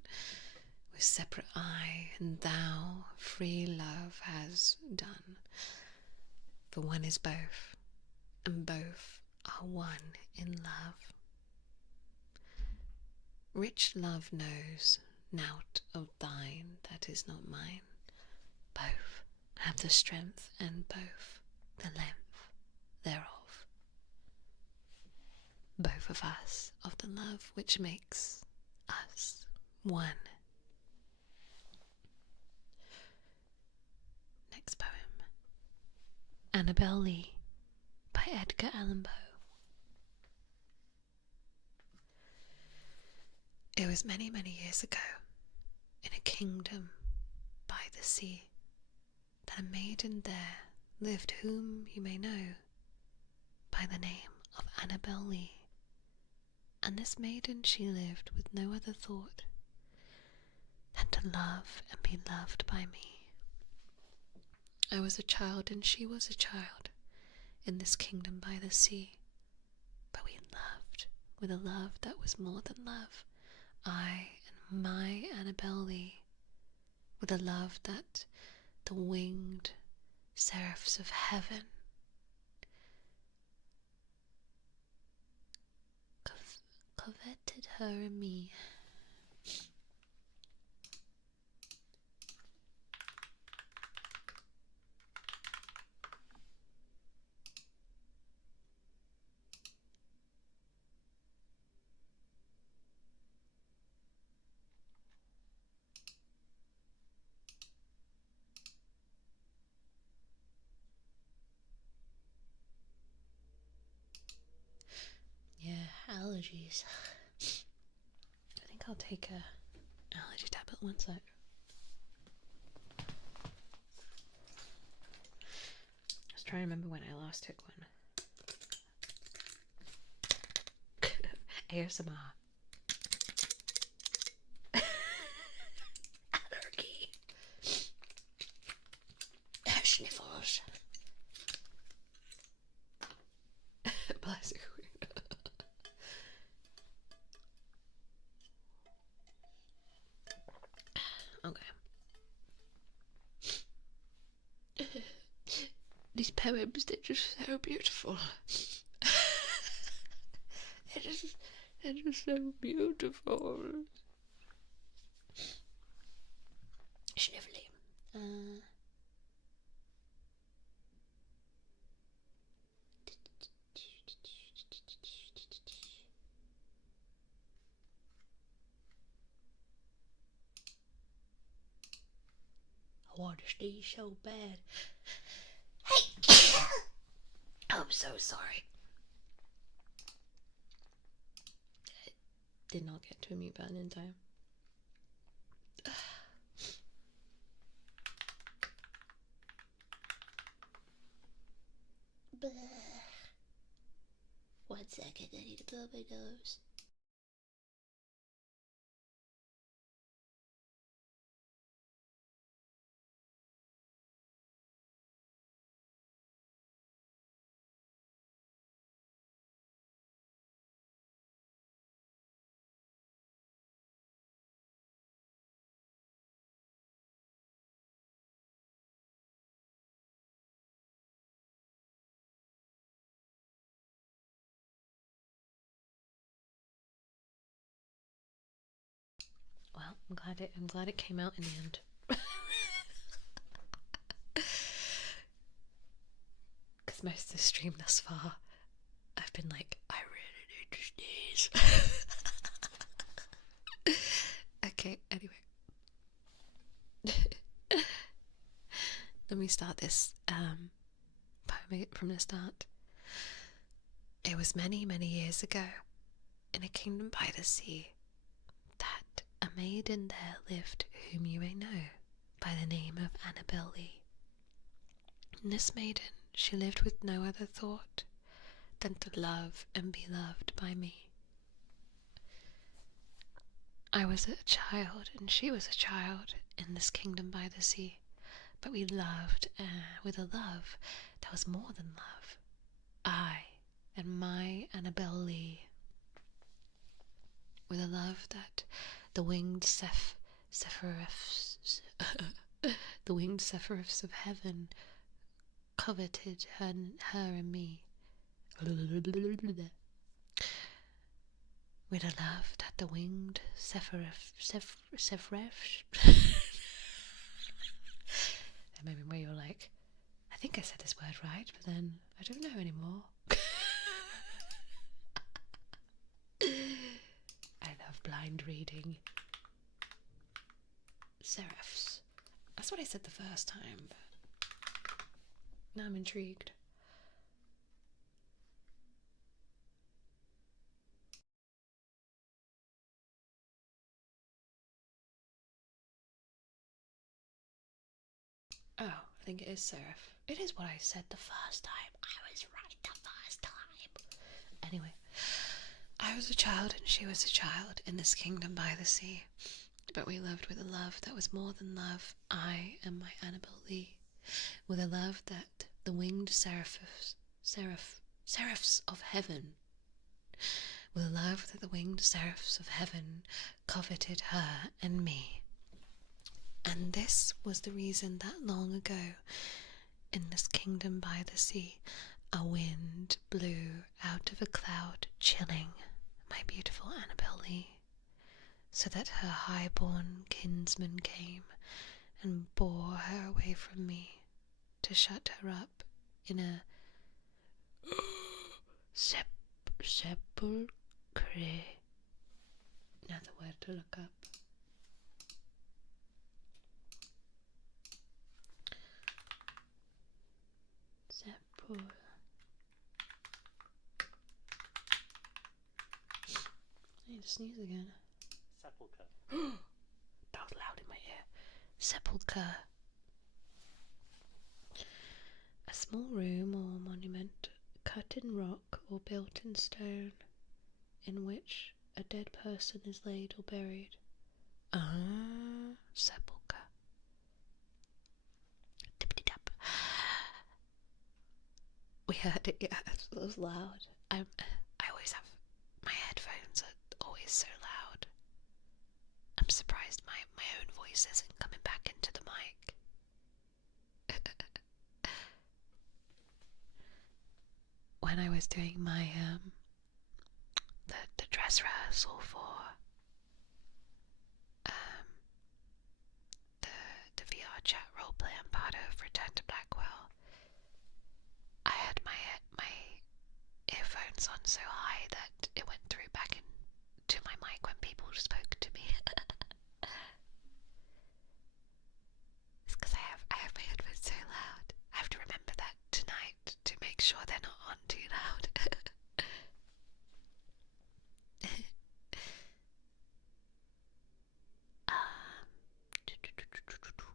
with separate eye, and thou, free love, has done. For one is both, and both are one in love. Rich love knows nought of thine that is not mine. Both have the strength and both the length thereof. Both of us of the love which makes us one. Next poem. Annabel Lee by Edgar Allan Poe. It was many, many years ago, in a kingdom by the sea, that a maiden there lived whom you may know by the name of Annabel Lee. And this maiden she lived with no other thought than to love and be loved by me. I was a child and she was a child in this kingdom by the sea, but we loved with a love that was more than love, I and my Annabel Lee, with a love that the winged seraphs of heaven coveted her and me. allergies. I think I'll take a allergy tablet one sec. I was trying to remember when I last took one. ASMR. Allergy. Sniffles. Bless you. Okay. These poems, they're just so beautiful. they're just so beautiful. Sniffly. I want to sneeze so bad. Hey! I'm so sorry. I did not get to a mute button in time. One second, I need to blow my nose. Well, I'm glad it came out in the end. Because most of the stream thus far, I've been like, I really need to sneeze. Okay, anyway. Let me start this poem from the start. It was many, many years ago, in a kingdom by the sea, that a maiden there lived whom you may know by the name of Annabel Lee. And this maiden, she lived with no other thought than to love and be loved by me. I was a child, and she was a child in this kingdom by the sea, but we loved with a love that was more than love. I and my Annabel Lee, with a love that the winged seraphs of heaven coveted her and me. With a love that the winged seraphs that moment where you're like, I think I said this word right, but then I don't know anymore. I love blind reading. Seraphs. That's what I said the first time, but now I'm intrigued. Oh, I think it is seraph. It is what I said the first time. I was right the first time. Anyway, I was a child and she was a child in this kingdom by the sea. But we loved with a love that was more than love, I and my Annabel Lee. With a love that the winged seraphs of heaven. With a love that the winged seraphs of heaven coveted her and me. And this was the reason that long ago, in this kingdom by the sea, a wind blew out of a cloud, chilling my beautiful Annabel Lee, so that her high-born kinsman came and bore her away from me to shut her up in a sepulchre. Another word to look up. need to sneeze again. Sepulchre. That was loud in my ear. Sepulchre. A small room or monument cut in rock or built in stone in which a dead person is laid or buried. Sepulchre. Dippity-dap. We heard it, yeah, it was loud. I always have, my headphones are always so loud. I'm surprised my own voice isn't coming back into the mic. When I was doing my the dress rehearsal for the VR chat roleplay I'm part of, Return to Blackwell, I had my earphones on so high that it went through back into my mic when people spoke to me. It's because I have my headphones so loud. I have to remember that tonight to make sure they're not on too loud.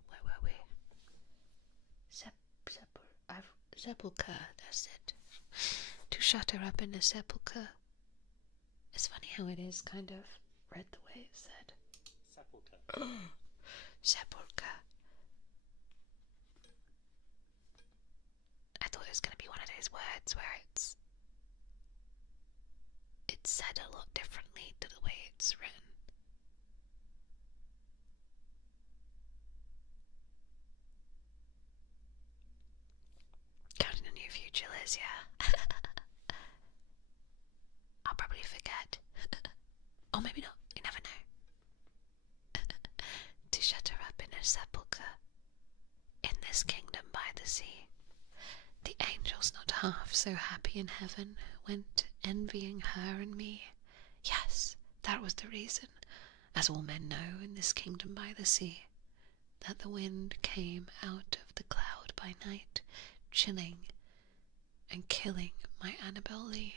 Where were we? Sepulchre, that's it. To shut her up in a sepulchre. It's funny how it is kind of read the way it's said. Sepulchre. Sepulchre. I thought it was going to be one of those words where it's said a lot differently to the way it's written. Counting the New Future Liz, yeah. I'll probably forget. Or maybe not, you never know. To shut her up in a sepulchre, in this kingdom by the sea. The angels, not half so happy in heaven, went envying her and me. Yes, that was the reason, as all men know in this kingdom by the sea, that the wind came out of the cloud by night, chilling and killing my Annabel Lee.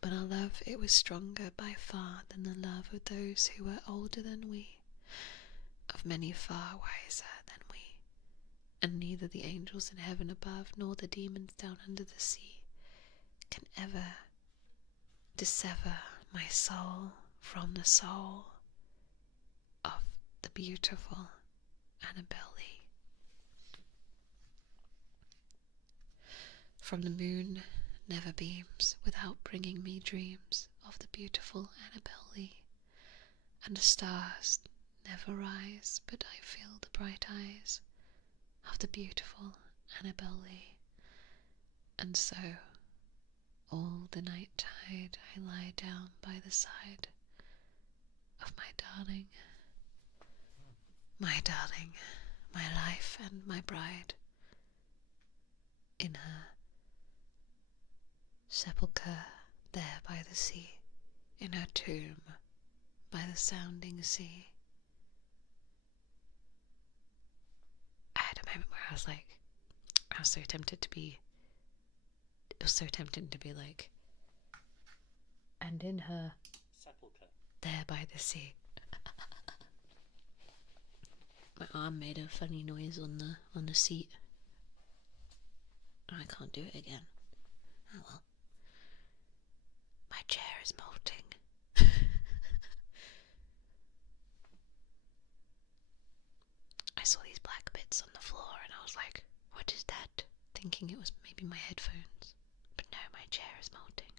But our love, it was stronger by far than the love of those who were older than we, of many far wiser than we. And neither the angels in heaven above nor the demons down under the sea can ever dissever my soul from the soul of the beautiful Annabel Lee. From the moon never beams without bringing me dreams of the beautiful Annabel Lee, and the stars never rise but I feel the bright eyes of the beautiful Annabel Lee. And so all the night tide I lie down by the side of my darling, my life and my bride, in her sepulchre there by the sea, in her tomb by the sounding sea. I had a moment where I was so tempted to be, it was so tempting to be like, and in her Sepulchre. there by the sea. My arm made a funny noise on the seat. I can't do it again. Oh well. My chair is molting. I saw these black bits on the floor and I was like, what is that? Thinking it was maybe my headphones. But no, my chair is molting.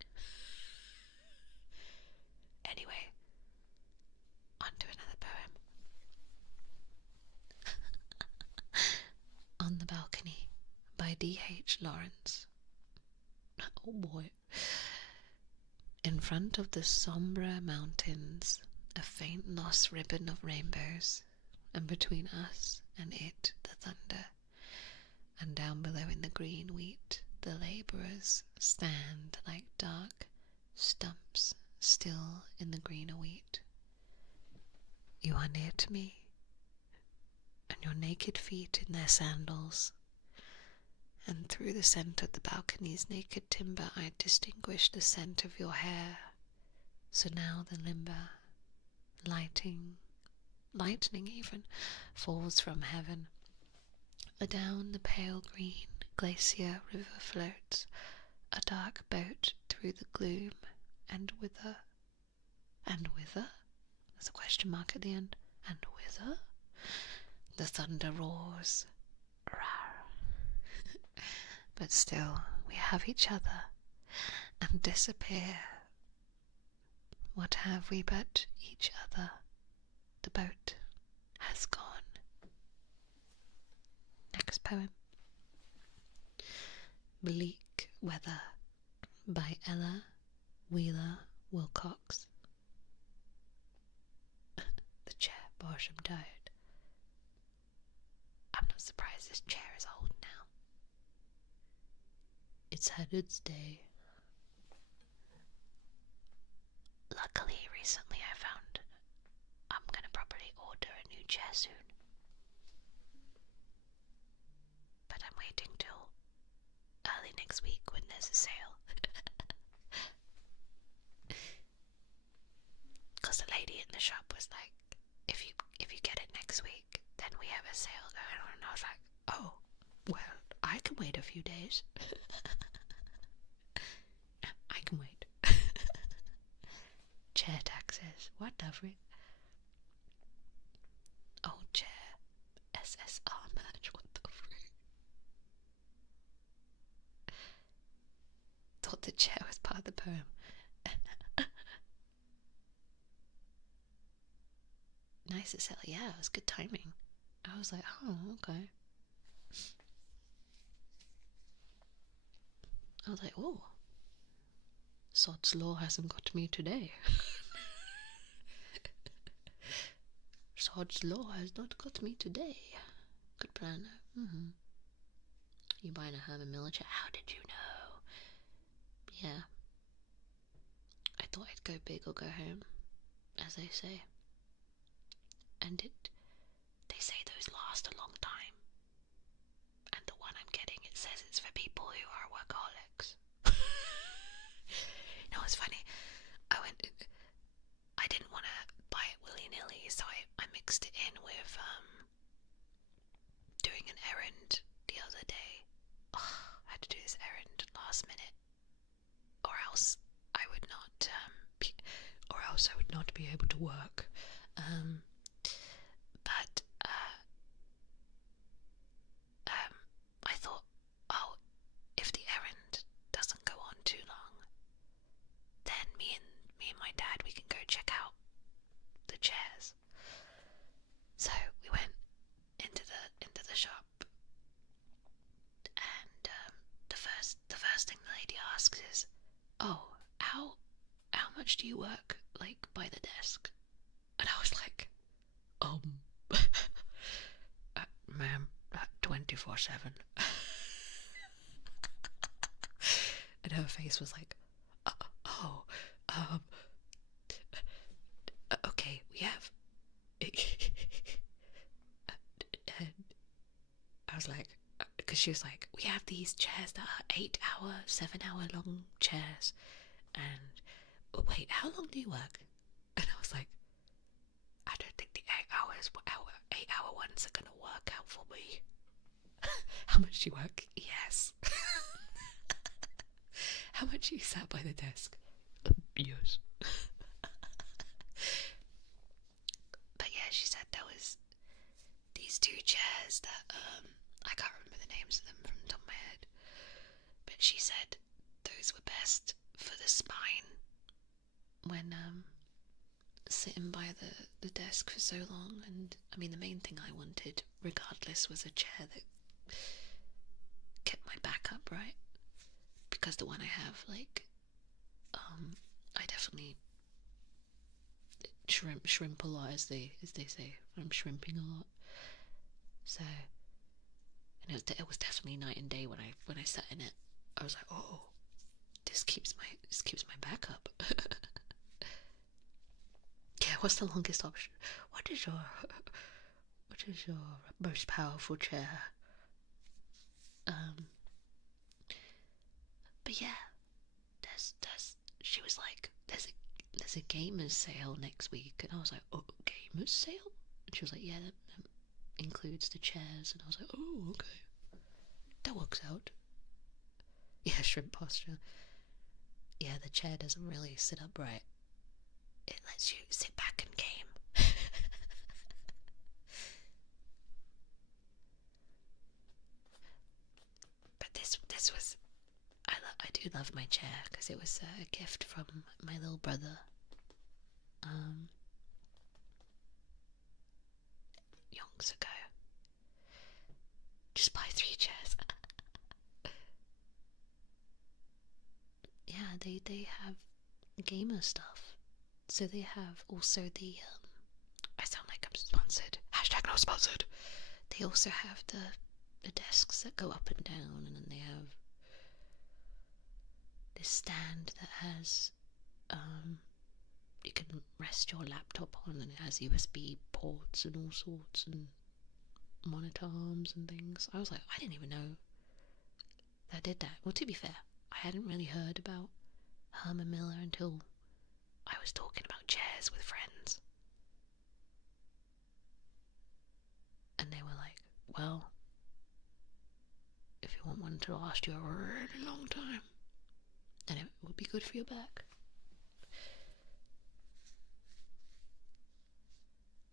Anyway, on to another poem. On the Balcony by D.H. Lawrence. Oh boy. In front of the sombre mountains, a faint lost ribbon of rainbows, and between us and it the thunder, and down below in the green wheat the labourers stand like dark stumps still in the greener wheat. You are near to me, and your naked feet in their sandals, and through the scent of the balcony's naked timber I distinguish the scent of your hair, So now the limber, lightning even, falls from heaven. Adown the pale green glacier river floats a dark boat through the gloom, and whither? And whither? There's a question mark at the end. And whither? The thunder roars. Rawr. But still we have each other, and disappear. What have we but each other? The boat has gone. Next poem. Bleak Weather by Ella Wheeler Wilcox. The chair bars him tired. I'm not surprised this chair is old now. It's had its day. Luckily, recently I found I'm gonna probably order a new chair soon. But I'm waiting till early next week when there's a sale. Because the lady in the shop was like, if you get it next week, then we have a sale going on. And I was like, oh, well, I can wait a few days. I can wait. Chair taxes, what the frick? Old chair, SSR match, what the frick? Thought the chair was part of the poem. Nice to sell, yeah, it was good timing. I was like, oh, okay. I was like, oh, Sod's Law hasn't got me today. Sod's Law has not got me today. Good plan. You buying a Herman Miller chair? How did you know? Yeah. I thought I'd go big or go home, as they say. And they say those last a long time. And the one I'm getting, it says it's for people who are workaholics. You know, it's funny. I didn't want to buy it willy-nilly, so I mixed it in with doing an errand the other day. I had to do this errand last minute, or else I would not be able to work. But I thought, oh, if the errand doesn't go on too long, then me and my dad, we can go check out the chairs. So we went into the shop, and the first thing the lady asks is, oh, how much do you work, like, by the desk? And I was like, ma'am, 24/7. And her face was like, okay, we have. And I was like, because she was like, we have these chairs that are 8-hour, 7-hour long chairs. And wait, how long do you work? And I was like, I don't think the 8-hour ones are gonna work out for me. How much do you work? Yes. How much you sat by the desk? Yes. But yeah, she said there was these two chairs that I can't remember the names of them from the top of my head, but she said those were best for the spine when sitting by the desk for so long. And I mean, the main thing I wanted regardless was a chair that kept my back upright, because the one I have, like, I definitely shrimp a lot, as they say. I'm shrimping a lot. So, and it was definitely night and day when I sat in it. I was like, oh, this keeps my back up. Yeah, what's the longest option? What is your most powerful chair? But yeah, she was like, there's a gamers sale next week. And I was like, oh, gamers sale? And she was like, yeah, that includes the chairs. And I was like, oh, okay. That works out. Yeah, shrimp posture. Yeah, the chair doesn't really sit upright. It lets you sit back and game. But this was... I do love my chair because it was a gift from my little brother. Yonks ago. Just buy 3 chairs. Yeah, they have gamer stuff. So they have also the I sound like I'm sponsored. Hashtag not sponsored. They also have the desks that go up and down, and then they have this stand that has you can rest your laptop on, and it has USB ports and all sorts, and monitor arms and things. I was like, I didn't even know that did that. Well, to be fair, I hadn't really heard about Herman Miller until I was talking about chairs with friends. And they were like, well, if you want one to last you a really long time, then it would be good for your back.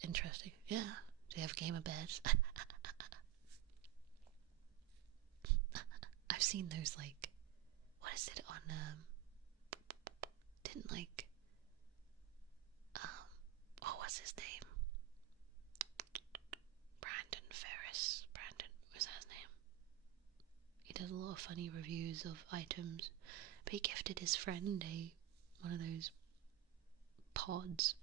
Interesting. Yeah. Do they have gamer beds? I've seen those, like, what is it on, didn't like, oh, what's his name? Brandon Ferris. Brandon, was that his name? He does a lot of funny reviews of items, but he gifted his friend one of those pods.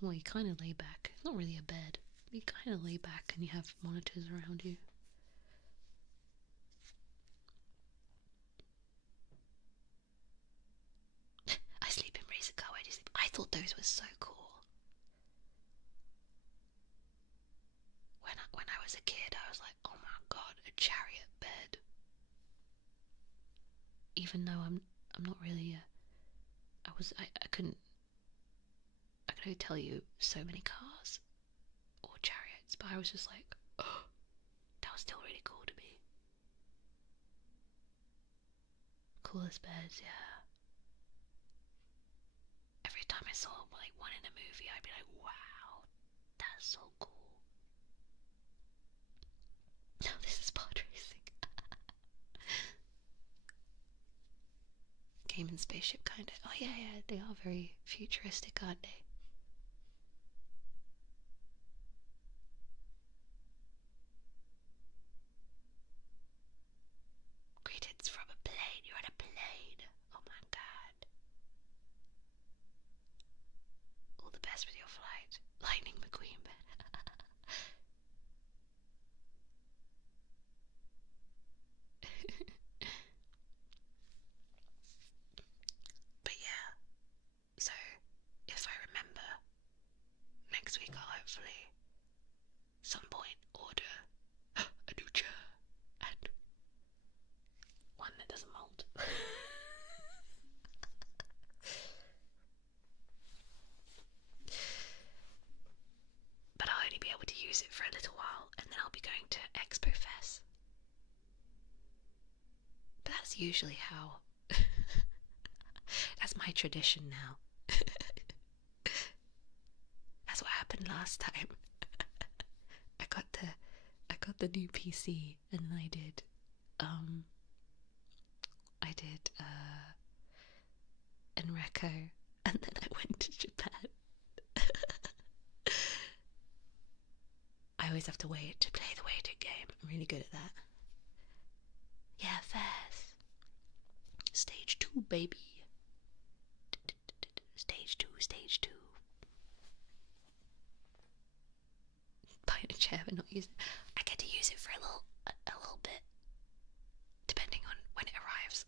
Well, you kind of lay back. It's not really a bed. You kind of lay back and you have monitors around you. I sleep in Razor Car. Where do you sleep? I thought those were so cool. When I was a kid, I was like, oh my god, a chariot bed. Even though I'm not really I couldn't. I could only tell you so many cars or chariots, but I was just like, oh, that was still really cool to me. Coolest beds, yeah. Every time I saw like one in a movie, I'd be like, wow, that's so cool. Now this is pod racing. Game and spaceship kind of. Oh yeah, they are very futuristic, aren't they? Greetings from a plane. You're on a plane. Oh my god. All the best with your flight. Lightning McQueen bed. But yeah, so if I remember, next week I'll hopefully some point order a new chair and one that doesn't mold. But I'll only be able to use it for a little while, and then I'll be going to Expo Fest. But that's usually how. That's my tradition now. That's what happened last time. I got the new PC, and then I did Enreco, and then I went to Japan. I always have to wait to play the waiting game. I'm really good at that. Yeah, fast. Stage 2, baby. Stage 2. Buying a chair but not using it. I get to use it for a little bit, depending on when it arrives.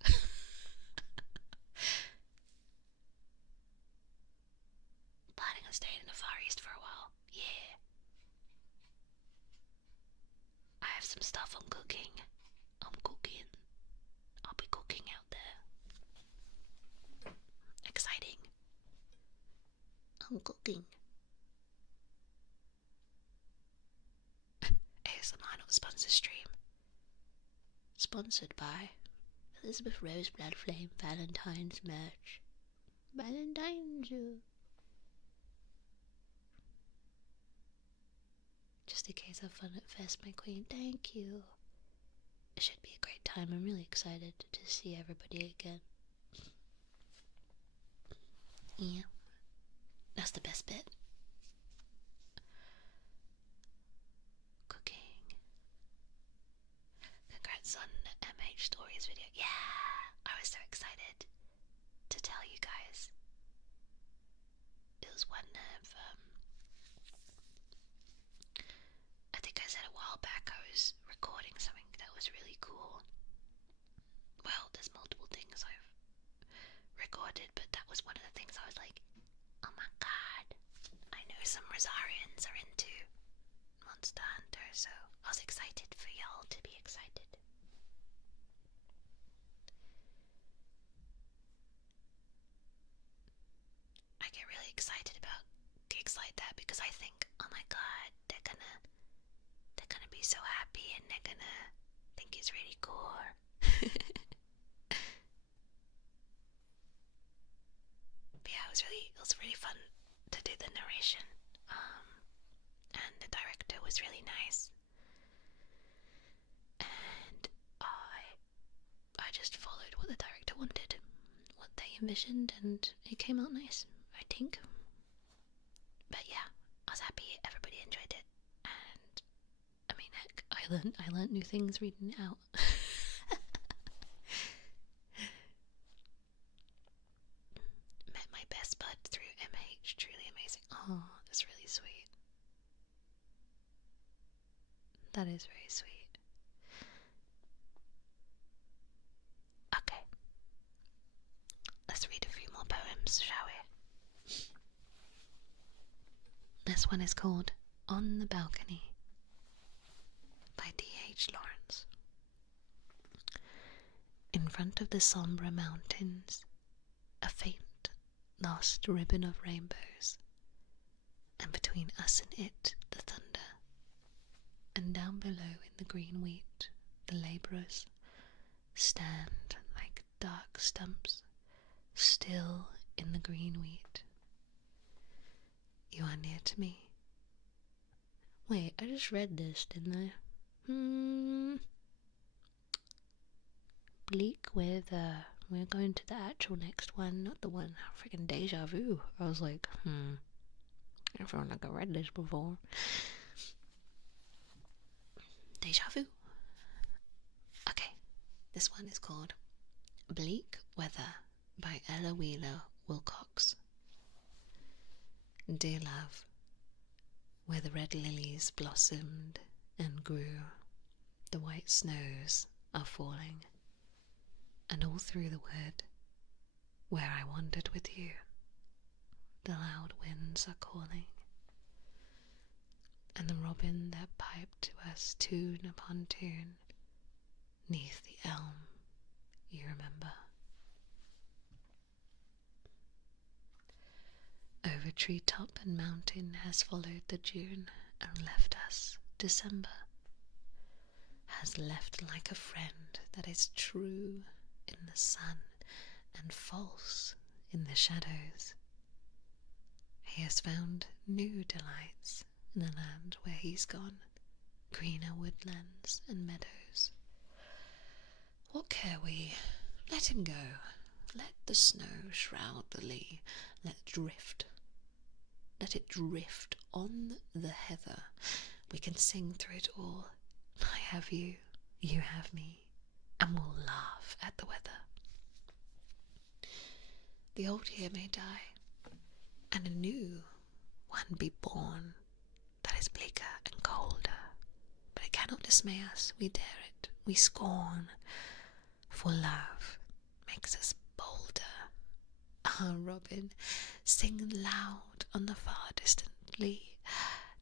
Planning on staying in the Far East for a while. Yeah. I have some stuff I'm cooking. I'll be cooking out there. on cooking. ASMR not sponsor stream. Sponsored by Elizabeth Rose Bloodflame Valentine's merch. Valentine's. Just in case have fun at Fest, my queen. Thank you. It should be a great time. I'm really excited to see everybody again. Yeah. That's the best bit. Cooking. Congrats on the MH Stories video. Yeah! I was so excited to tell you guys. It was one of, I think I said a while back I was recording something that was really cool. Well, there's multiple things I've recorded, but that was one of the things I was like, oh my god, I know some Rosarians are into Monster Hunter, so I was excited for y'all to be excited. I get really excited about gigs like that because I think, oh my god, they're gonna be so happy and they're gonna think it's really cool. But yeah, it was really fun to do the narration. And the director was really nice. And I just followed what the director wanted, what they envisioned, and it came out nice, I think. But yeah, I was happy everybody enjoyed it. And I mean, heck, I learned new things reading it out. Met my best bud through MH, truly amazing. Oh, that's really sweet. That is very sweet. Okay. Let's read a few more poems, shall we? This one is called On the Balcony by D.H. Lawrence. In front of the sombre mountains, a faint, lost ribbon of rainbows, and between us and it, the thunder. And down below in the green wheat, the labourers stand like dark stumps, still in the green wheat. You are near to me. Wait, I just read this, didn't I? Bleak weather. We're going to the actual next one, not the one. Freaking deja vu. I was like, I feel like I read this before. Deja vu. Okay, this one is called Bleak Weather by Ella Wheeler Wilcox. Dear love, where the red lilies blossomed and grew, the white snows are falling, and all through the wood, where I wandered with you, the loud winds are calling. And the robin that piped to us tune upon tune, neath the elm, you remember. Over tree top and mountain has followed the June, and left us December, has left like a friend that is true in the sun and false in the shadows. He has found new delights in a land where he's gone, greener woodlands and meadows. What care we? Let him go. Let the snow shroud the lea. Let it drift on the heather. We can sing through it all. I have you, you have me, and we'll laugh at the weather. The old year may die, and a new one be born that is bleaker and colder, but it cannot dismay us. We dare it, we scorn, for love makes us bolder. Ah, Robin, sing loud on the far distant lea,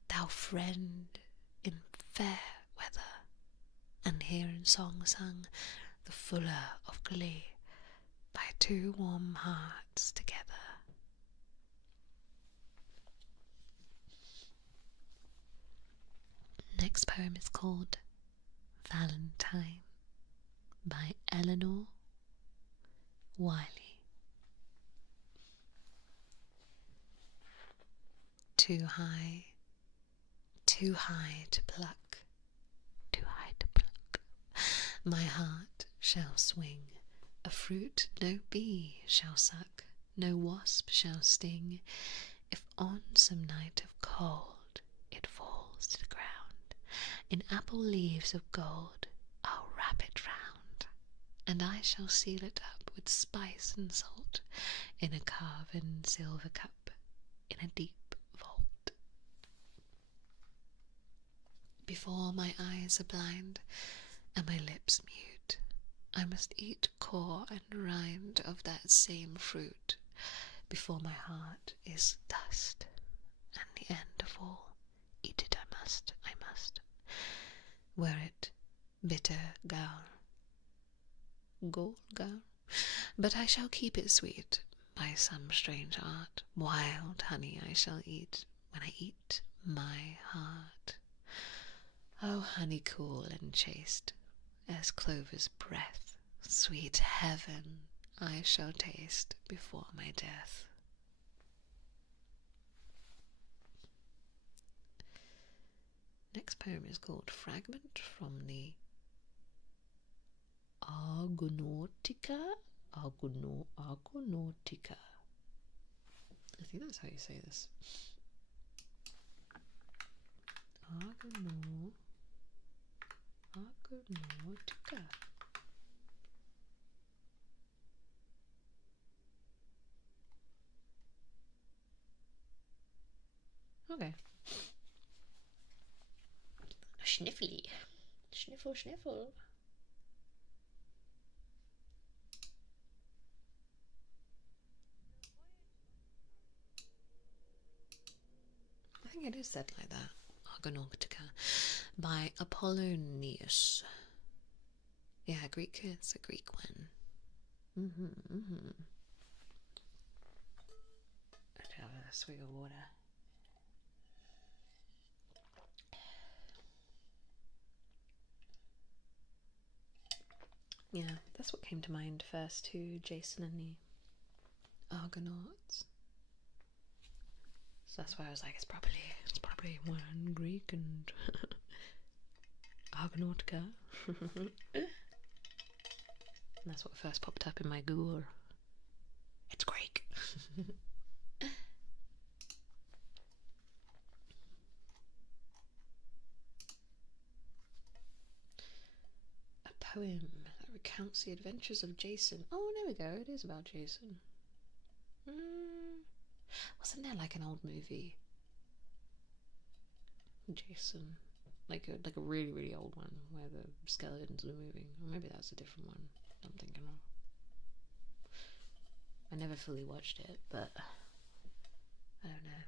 thou friend in fair weather, and hear in song sung the fuller of glee by two warm hearts together. Next poem is called Valentine by Eleanor Wiley. Too high to pluck, Too high to pluck. my heart shall swing, a fruit no bee shall suck, no wasp shall sting, if on some night of cold it falls to the ground, in apple leaves of gold I'll wrap it round, and I shall seal it up with spice and salt, in a carven silver cup, in a deep vault. Before my eyes are blind, and my lips mute, I must eat core and rind of that same fruit, before my heart is dust, and the end of all, eat it I must, were it bitter gall, but I shall keep it sweet, by some strange art, wild honey I shall eat, when I eat my heart. O honey cool and chaste, as clover's breath, sweet heaven I shall taste before my death. Next poem is called Fragment from the Argonautica. I think that's how you say this. Argonautica. Okay. Sniffly. Sniffle, sniffle. I think it is said like that. Argonautica by Apollonius. Yeah, Greek. It's a Greek one. Let's have a swig of water. Yeah, that's what came to mind first to Jason and the Argonauts. So that's why I was like, it's probably one Greek and Argonautica. And that's what first popped up in my Google. It's Greek. A poem that recounts the adventures of Jason. Oh, there we go. It is about Jason. Wasn't there like an old movie? Jason. Like a really, really old one where the skeletons were moving. Or maybe that's a different one I'm thinking of. I never fully watched it, but I don't know.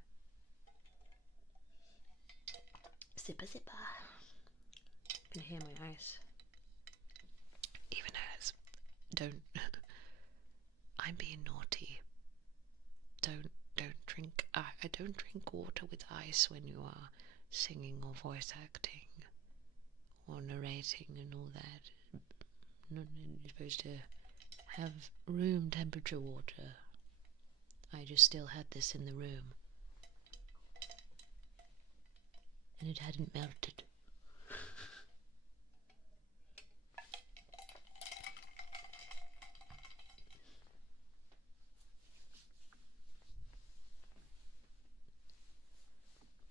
Zipper zipper. You can hear my ice. Even though it's... Don't... I'm being naughty. Don't drink... I don't drink water with ice when you are singing or voice acting or narrating and all that. You're supposed to have room temperature water. I just still had this in the room. And it hadn't melted.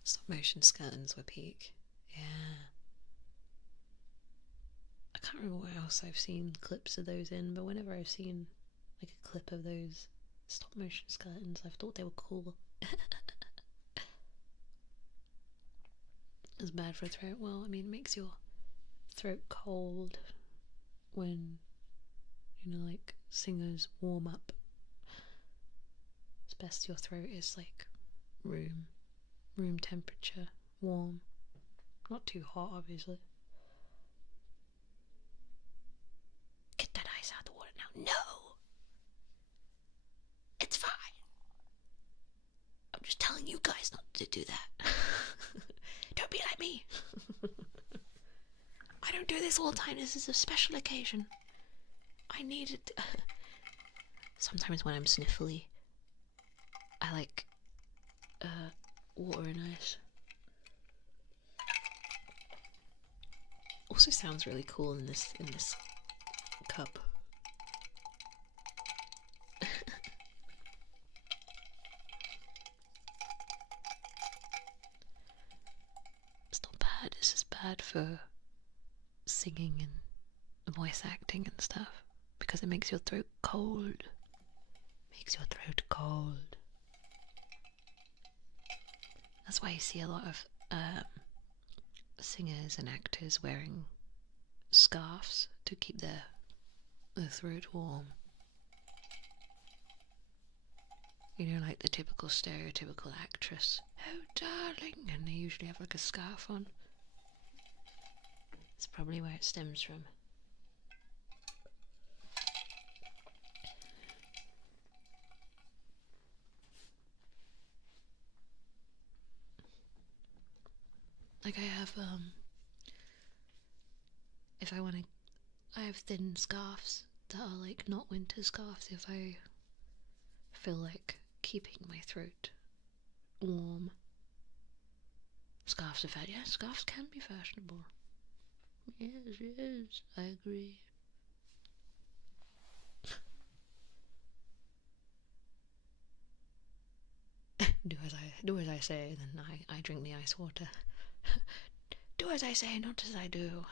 Stop motion skeletons were peak. Yeah. I can't remember where else I've seen clips of those in, but whenever I've seen like a clip of those stop motion skeletons, I've thought they were cool. It's bad for a throat. Well, I mean, it makes your throat cold when, you know, like singers warm up. It's best your throat is like room temperature, warm, not too hot, obviously. Get that ice out of the water now. No, it's fine. I'm just telling you guys not to do that. Don't be like me. don't do this all the time. This is a special occasion. I need it. Sometimes when I'm sniffly, I like water and ice. Also sounds really cool in this cup. It's not bad. It's just bad for singing and voice acting and stuff because it makes your throat cold. Makes your throat cold. That's why you see a lot of singers and actors wearing scarves to keep their throat warm. You know, like the typical stereotypical actress. Oh, darling, and they usually have like a scarf on. That's probably where it stems from. Like I have, if I want to, I have thin scarves that are like not winter scarves if I feel like keeping my throat warm. Scarves are yeah, scarves can be fashionable. Yes, yes, I agree. Do as I say, then I drink the ice water. Do as I say, not as I do.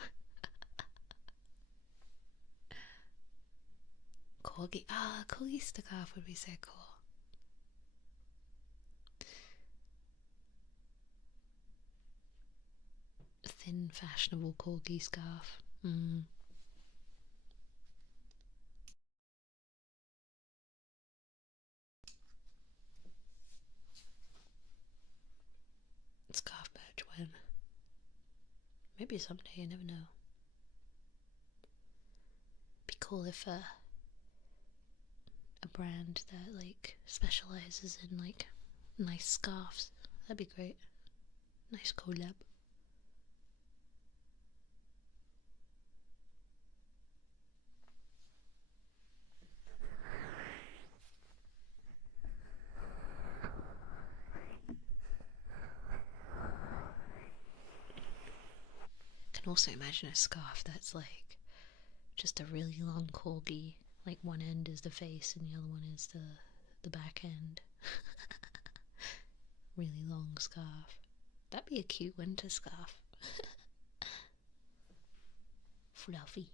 Corgi. Ah, corgi scarf would be so cool. Thin, fashionable corgi scarf. Scarf badge when? Maybe someday, you never know. Be cool if a brand that like specializes in like nice scarves. That'd be great. Nice collab. Can also imagine a scarf that's like just a really long corgi. Like one end is the face and the other one is the back end. Really long scarf. That'd be a cute winter scarf. Fluffy.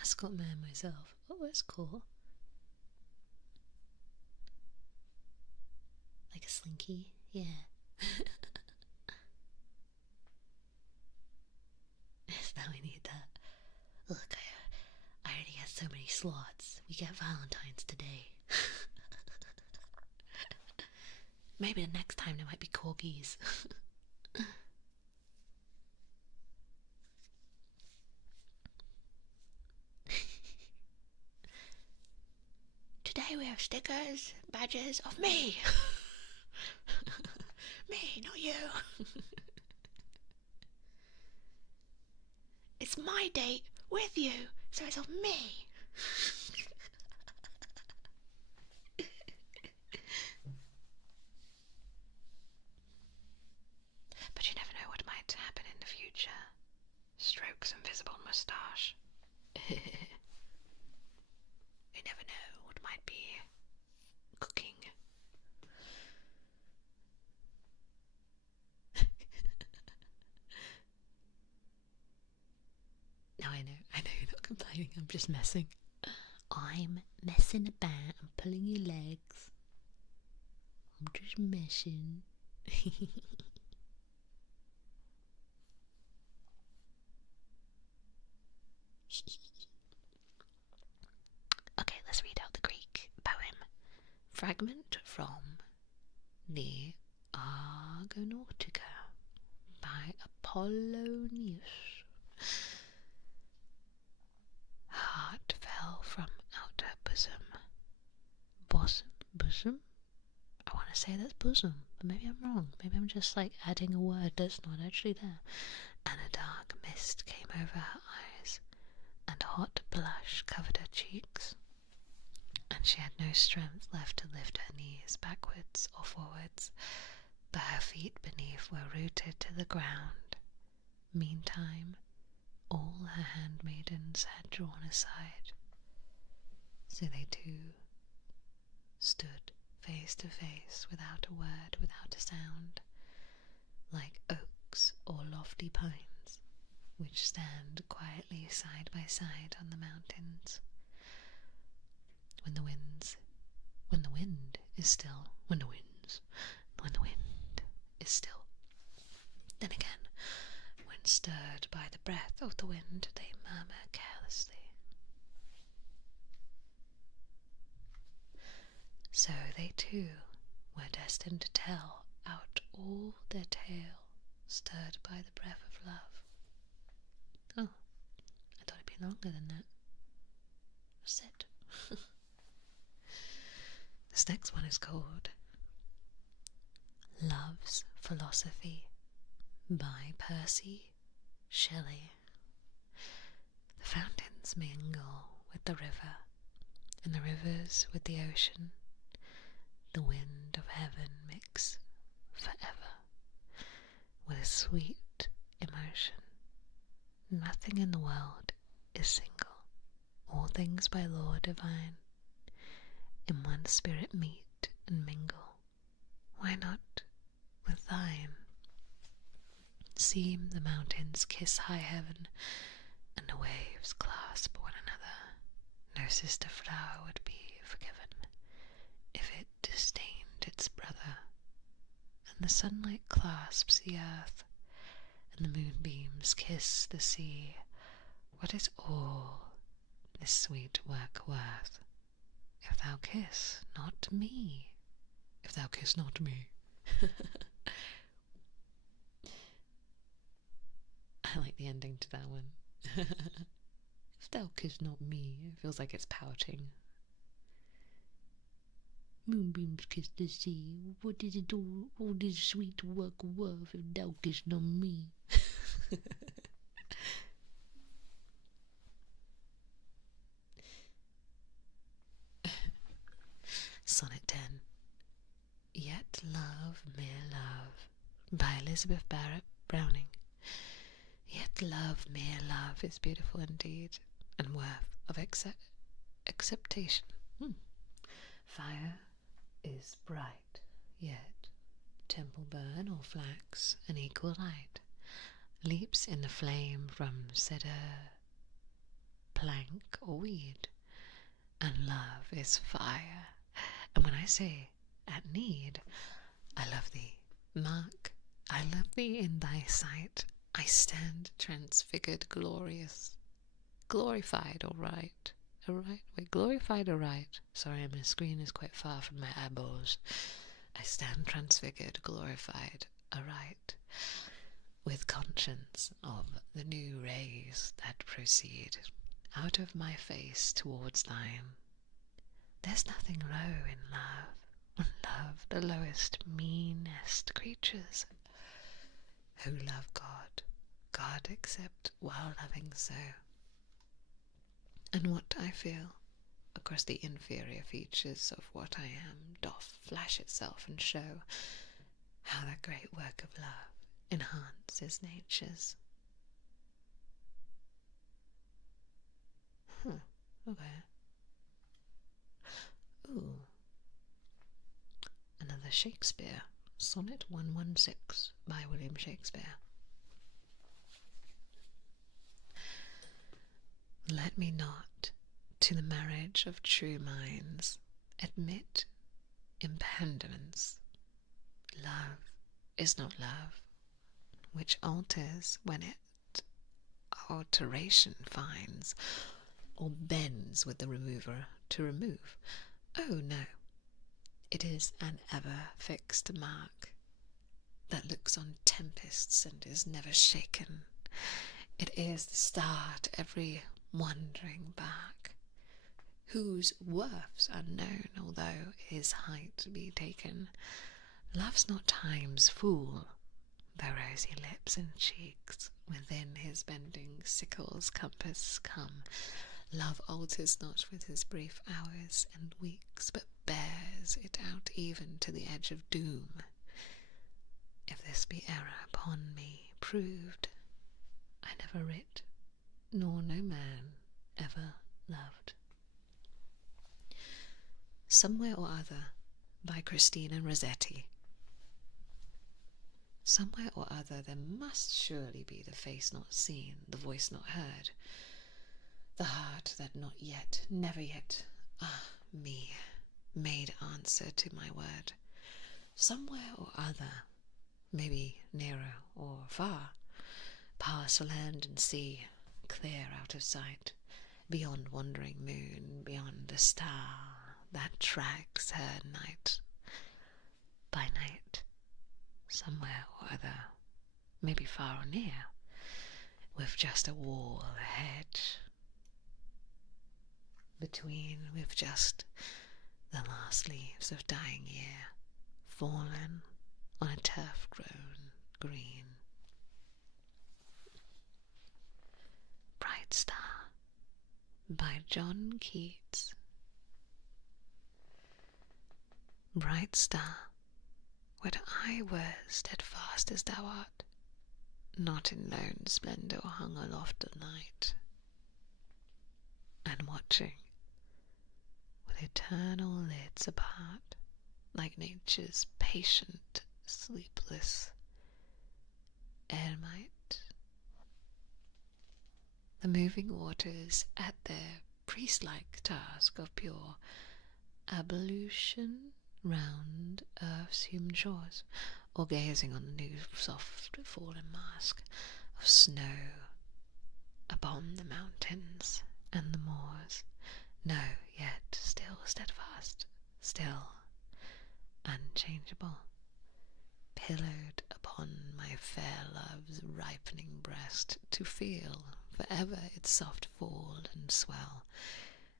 Ascot man myself. Oh, that's cool. Like a slinky, yeah. Now we need that. Look, I already got so many slots. We get Valentine's today. Maybe the next time there might be corgis. Today we have stickers, badges of me. Me, not you. It's my date with you, so it's of me. But you never know what might happen in the future. Strokes invisible moustache. You never know what might be cooking. No, I know you're not complaining, I'm just messing. I'm messing about, I'm pulling your legs. I'm just messing. Okay, let's read out the Greek poem. Fragment from the Argonautica by Apollonius. Heart fell from out her bosom, say that's bosom, but maybe I'm wrong. Maybe I'm just like adding a word that's not actually there. And a dark mist came over her eyes, and hot blush covered her cheeks, and she had no strength left to lift her knees backwards or forwards, but her feet beneath were rooted to the ground. Meantime, all her handmaidens had drawn aside, so they too stood face to face, without a word, without a sound, like oaks or lofty pines, which stand quietly side by side on the mountains. When the wind is still, then again, when stirred by the breath of the wind, they murmur carelessly. So they too were destined to tell out all their tale, stirred by the breath of love. Oh, I thought it'd be longer than that. Sit. This next one is called Love's Philosophy by Percy Shelley. The fountains mingle with the river, and the rivers with the ocean. The wind of heaven mix forever with a sweet emotion. Nothing in the world is single, all things by law divine in one spirit meet and mingle. Why not with thine? See the mountains kiss high heaven, and the waves clasp one another. No sister flower would be forgiven if it disdained its brother. And the sunlight clasps the earth, and the moonbeams kiss the sea. What is all this sweet work worth, if thou kiss not me? If thou kiss not me. I like the ending to that one. If thou kiss not me, it feels like it's pouting. Moonbeams kiss the sea. What is it all this sweet work worth, if thou kiss not me? Sonnet 10. Yet love, mere love, by Elizabeth Barrett Browning. Yet love, mere love, is beautiful indeed, and worth of acceptation. Fire is bright, yet temple burn or flax an equal light, leaps in the flame from cedar, plank, or weed, and love is fire. And when I say at need, I love thee, mark, I love thee in thy sight, I stand transfigured, glorious, glorified, aright. Glorified aright. Sorry, my screen is quite far from my eyeballs. I stand transfigured, glorified, aright, with conscience of the new rays that proceed out of my face towards thine. There's nothing low in love, love the lowest, meanest creatures, who love God accept while loving so. And what I feel across the inferior features of what I am doth flash itself and show how that great work of love enhances natures. Okay. Ooh. Another Shakespeare, Sonnet 116 by William Shakespeare. Let me not to the marriage of true minds admit impediments. Love is not love, which alters when it alteration finds, or bends with the remover to remove. Oh no, it is an ever fixed mark that looks on tempests and is never shaken. It is the star to every wandering back, whose worth's unknown, although his height be taken. Love's not time's fool, the rosy lips and cheeks within his bending sickle's compass come. Love alters not with his brief hours and weeks, but bears it out even to the edge of doom. If this be error upon me proved, I never writ, nor no man ever loved. Somewhere or Other by Christina Rossetti. Somewhere or other there must surely be the face not seen, the voice not heard, the heart that not yet, never yet, me, made answer to my word. Somewhere or other, maybe nearer or far, past land and sea, clear out of sight, beyond wandering moon, beyond the star that tracks her night by night. Somewhere or other, maybe far or near, with just a wall, a hedge between, with just the last leaves of dying year fallen on a turf-grown green. Bright Star by John Keats. Bright star, would I were steadfast as thou art, not in lone splendour hung aloft of night, and watching with eternal lids apart, like nature's patient, sleepless eremite. The moving waters at their priest-like task of pure ablution round earth's human shores, or gazing on the new soft fallen mask of snow upon the mountains and the moors, no, yet still steadfast, still unchangeable, pillowed upon my fair love's ripening breast, to feel for ever its soft fall and swell,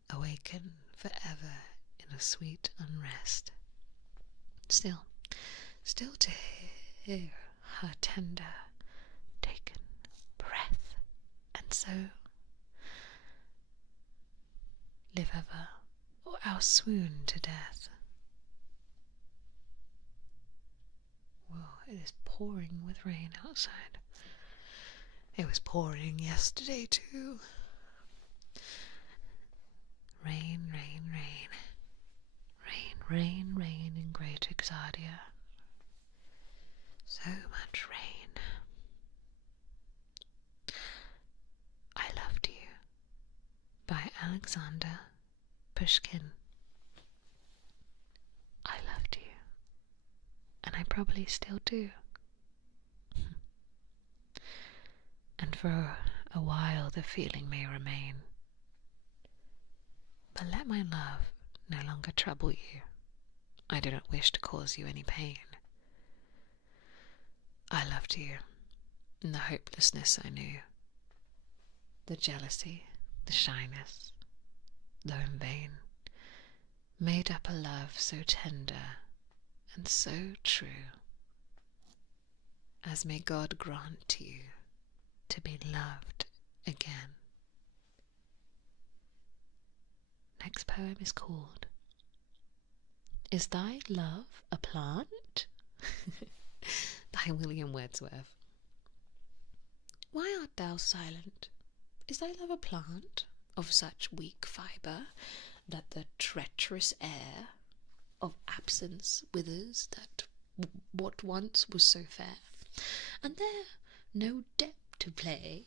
awaken for ever in a sweet unrest. Still to hear her tender taken breath, and so live ever, or else swoon to death. Whoa, it is pouring with rain outside. It was pouring yesterday too. Rain, rain, rain. Rain, rain, rain in great Exardia. So much rain. I Loved You by Alexander Pushkin. I loved you, and I probably still do. And for a while the feeling may remain. But let my love no longer trouble you. I do not wish to cause you any pain. I loved you in the hopelessness I knew, the jealousy, the shyness, though in vain, made up a love so tender and so true, as may God grant you to be loved again. Next poem is called Is Thy Love a Plant? By William Wordsworth. Why art thou silent? Is thy love a plant of such weak fibre that the treacherous air of absence withers that what once was so fair? And there no debt to pay,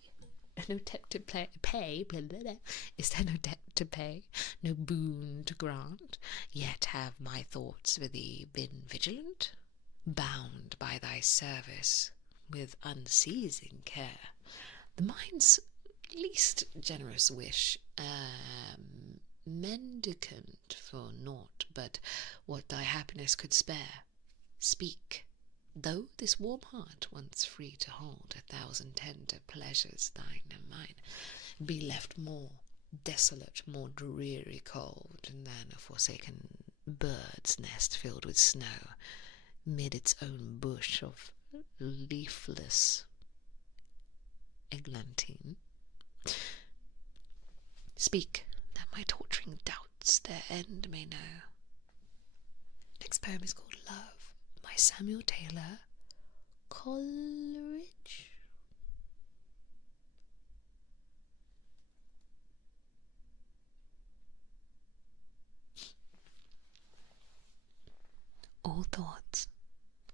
no debt to pay, blah, blah, blah. Is there no debt to pay, no boon to grant? Yet have my thoughts for thee been vigilant, bound by thy service with unceasing care. The mind's least generous wish, mendicant for naught but what thy happiness could spare. Speak, though this warm heart, once free to hold 1,000 tender pleasures, thine and mine, be left more desolate, more dreary cold than a forsaken bird's nest filled with snow, mid its own bush of leafless eglantine. Speak, that my torturing doubts their end may know. Next poem is called Love by Samuel Taylor Coleridge. All thoughts,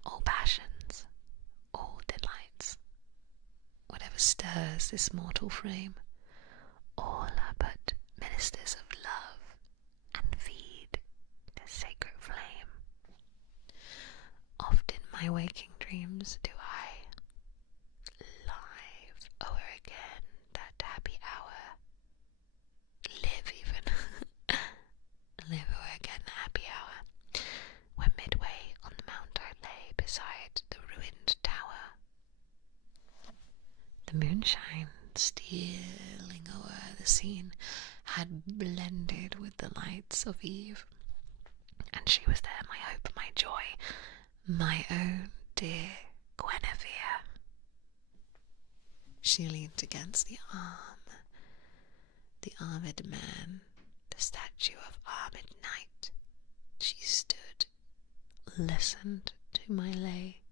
all passions, all delights, whatever stirs this mortal frame, all are but ministers of love, and feed the sacred flame. Oft in my waking dreams do I live o'er again that happy hour, live even, live o'er again the happy hour, when midway on the mount I lay beside the ruined tower. The moonshine stealing o'er the scene had blended with the lights of eve, and she was there, my hope, my joy, my own dear Guinevere. She leaned against the armed man, the statue of armed knight. She stood, listened to my lay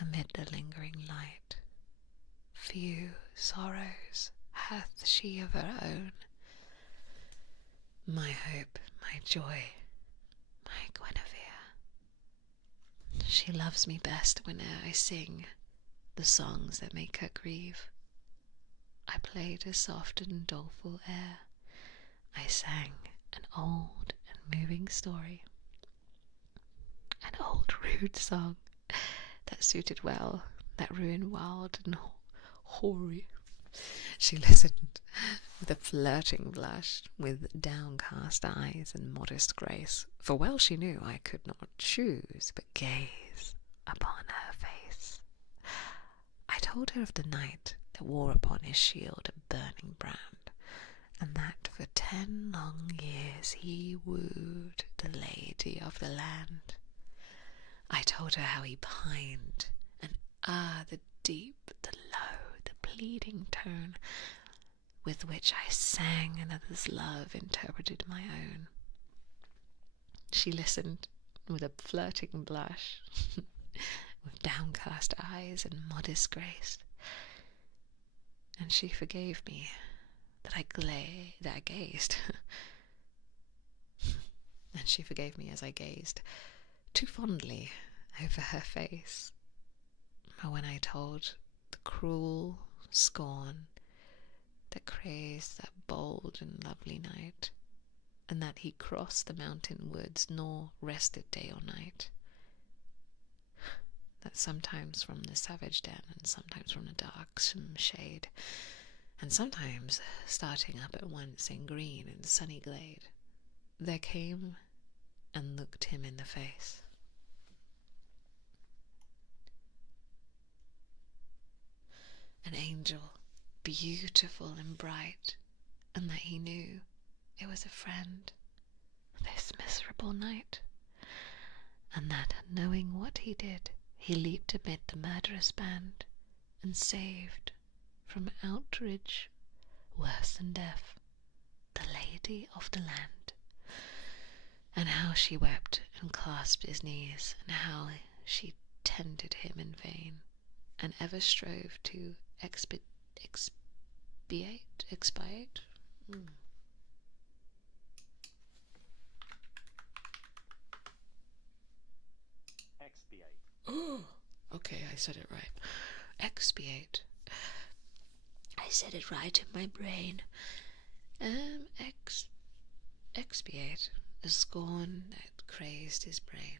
amid the lingering light. Few sorrows hath she of her own, my hope, my joy, my Guinevere. She loves me best whene'er I sing the songs that make her grieve. I played a soft and doleful air, I sang an old and moving story, an old rude song that suited well that ruin wild and hoary. She listened with a flirting blush, with downcast eyes and modest grace, for well she knew I could not choose but gaze upon her face. I told her of the knight that wore upon his shield a burning brand, and that for 10 long years he wooed the lady of the land. I told her how he pined, and the deep, the low, the pleading tone with which I sang another's love interpreted my own. She listened with a flirting blush, with downcast eyes and modest grace, and she forgave me that I gazed. And she forgave me as I gazed too fondly over her face. But when I told the cruel scorn that crazed that bold and lovely knight, and that he crossed the mountain woods nor rested day or night, that sometimes from the savage den, and sometimes from the darksome shade, and sometimes starting up at once in green and sunny glade, there came and looked him in the face an angel, beautiful and bright, and that he knew it was a friend, this miserable knight, and that, knowing what he did, he leaped amid the murderous band, and saved from outrage worse than death the lady of the land. And how she wept and clasped his knees, and how she tended him in vain, and ever strove to expiate. Expiate. Oh, okay, I said it right. Expiate. I said it right in my brain. Expiate the scorn that crazed his brain,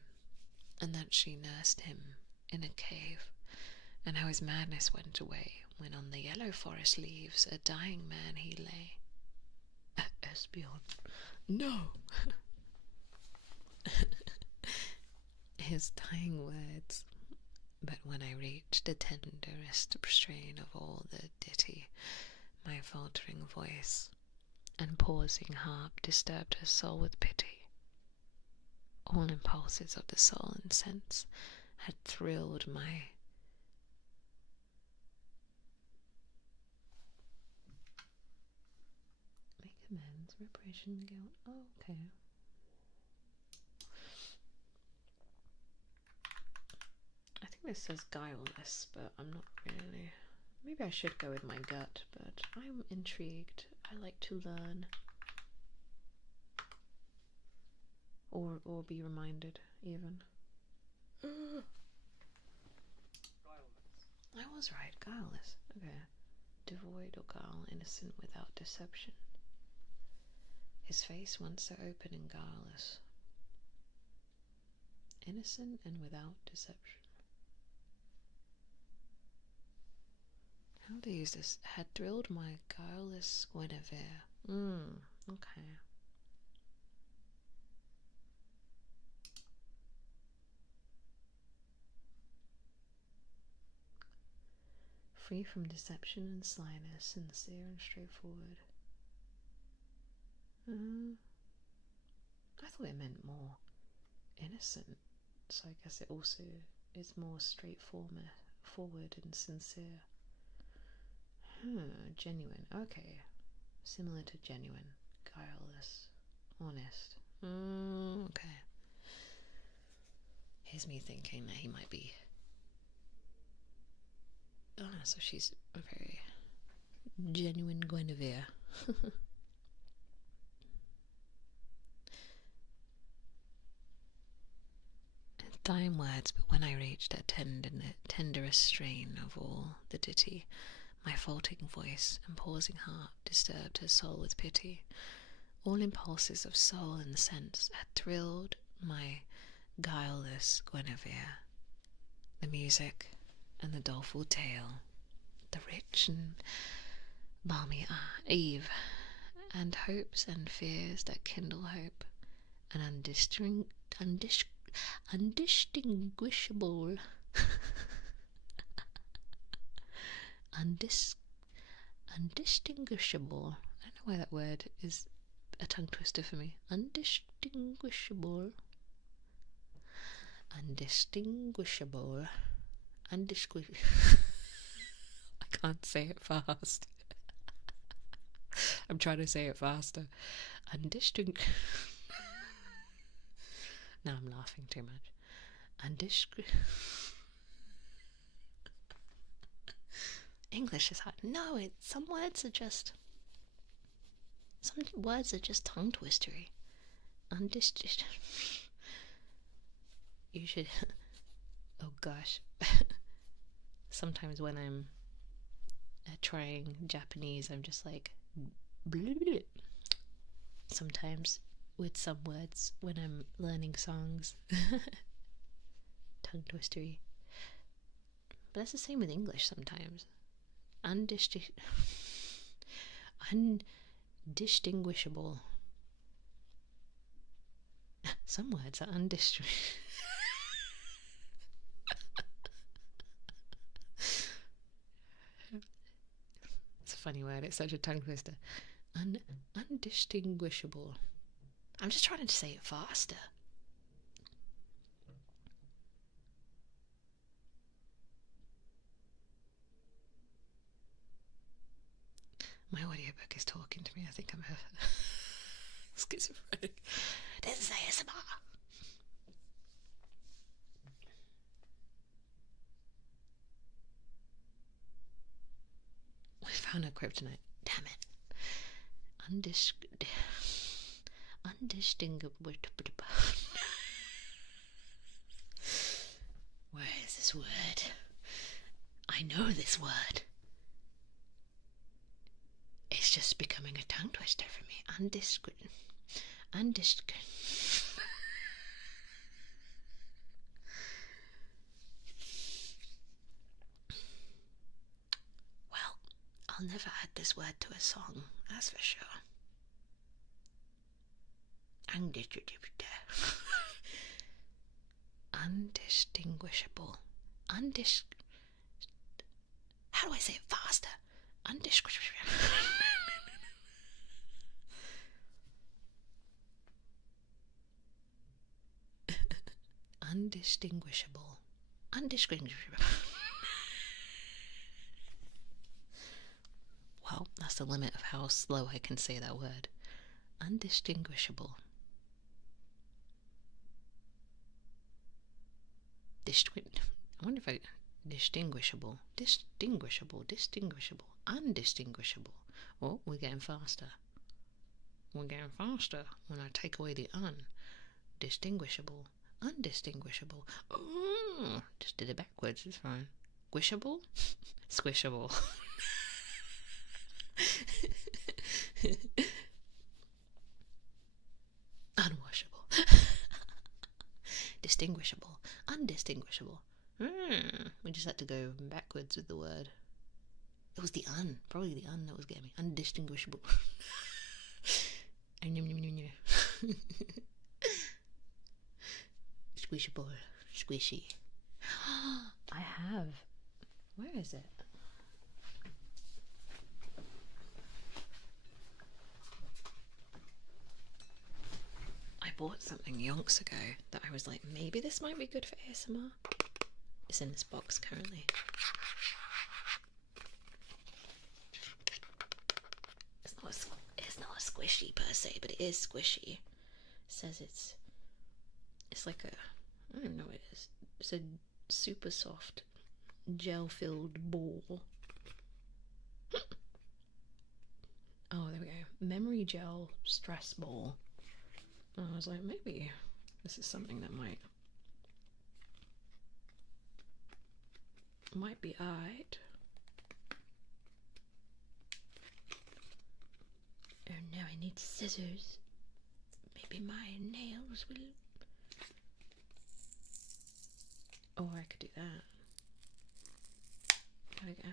and that she nursed him in a cave, and how his madness went away when on the yellow forest leaves a dying man he lay. Espion. No! His dying words. But when I reached the tenderest strain of all the ditty, my faltering voice and pausing harp disturbed her soul with pity. All impulses of the soul and sense had thrilled my make amends, reparation, guilt. Oh, okay. I think this says guileless, but I'm not really. Maybe I should go with my gut, but I'm intrigued. I like to learn. Or be reminded, even. I was right, guileless. Okay. Devoid or guile, innocent without deception. His face once so open and guileless. Innocent and without deception. How to use this? Had thrilled my guileless Guinevere. Okay. Free from deception and slyness, sincere and straightforward. I thought it meant more innocent, so I guess it also is more straightforward and sincere. Genuine. Okay. Similar to genuine. Guileless. Honest. Okay. Here's me thinking that he might be. So she's a very genuine Guinevere. Dying words, but when I reached that tenderest strain of all the ditty, my faltering voice and pausing heart disturbed her soul with pity. All impulses of soul and sense had thrilled my guileless Guinevere. The music and the doleful tale, the rich and balmy eve, and hopes and fears that kindle hope, an undistinguishable undistinguishable. I don't know why that word is a tongue twister for me. Undistinguishable. I can't say it fast. I'm trying to say it faster. Now I'm laughing too much. English is hard. No, some words are just tongue twistery. You should. Oh gosh. Sometimes when I'm trying Japanese, I'm just like. Sometimes with some words when I'm learning songs. Tongue twistery. But that's the same with English sometimes. Undistinguishable. Some words are undistinguishable. It's a funny word. It's such a tongue twister. Undistinguishable. I'm just trying to say it faster. My audiobook is talking to me. I think I'm a schizophrenic. This is ASMR. We found a kryptonite. Damn it. Undistinguishable. Where is this word? I know this word. It's just becoming a tongue twister for me. Well, I'll never add this word to a song, that's for sure. Undistinguishable. How do I say it faster? Undistinguishable. undistinguishable. Undistinguishable. Well, that's the limit of how slow I can say that word. Undistinguishable. I wonder if I... Distinguishable. Distinguishable. Distinguishable. Undistinguishable. Oh, we're getting faster. We're getting faster when I take away the un. Distinguishable. Undistinguishable. Oh, just did it backwards, it's fine. Squishable? Squishable. Unwashable. Distinguishable. Undistinguishable. We just had to go backwards with the word. It was the un. Probably the un that was getting me. Undistinguishable. Squishable. Squishy. I have. Where is it? I bought something yonks ago that I was like, maybe this might be good for ASMR. It's in this box currently. It's not a squishy per se, but it is squishy. It says it's like a, I don't know what it is. It's a super soft gel-filled ball. Oh, there we go. Memory gel stress ball. And I was like, maybe this is something that might be alright. Oh no, I need scissors. Maybe my nails will... Oh, I could do that. There we go.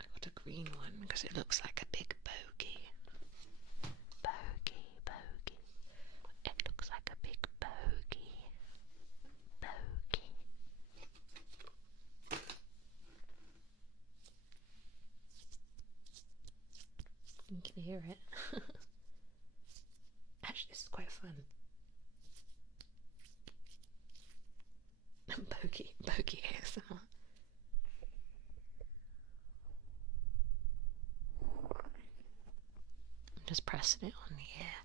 I got a green one because it looks like a big bogey. Bogey. It looks like a big bogey. Bogey. You can hear it. Actually, this is quite fun. Bogey ASMR. I'm just pressing it on the ear.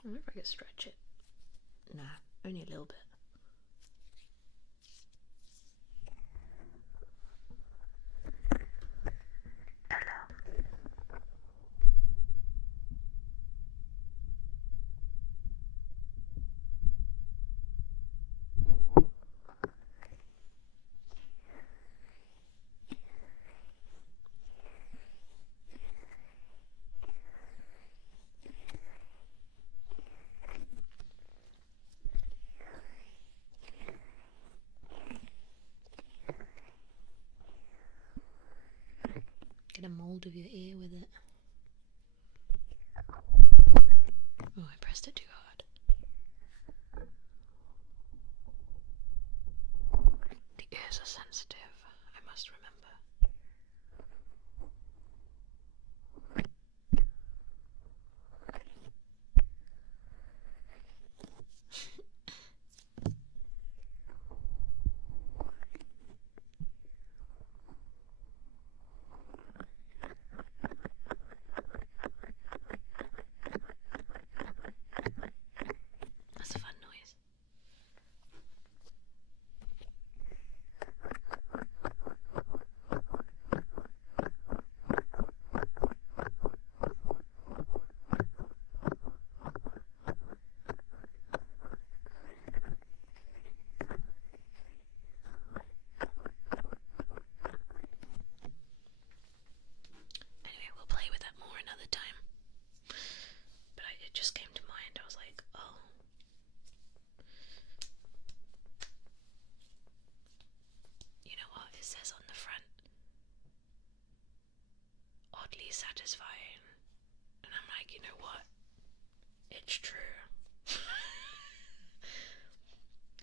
I wonder if I could stretch it. Nah, only a little bit. Get a mold of your ear with it. Oh, I pressed it too hard. The ears are sensitive, I must remember. That's a fun noise. really satisfying. And I'm like, you know what? It's true.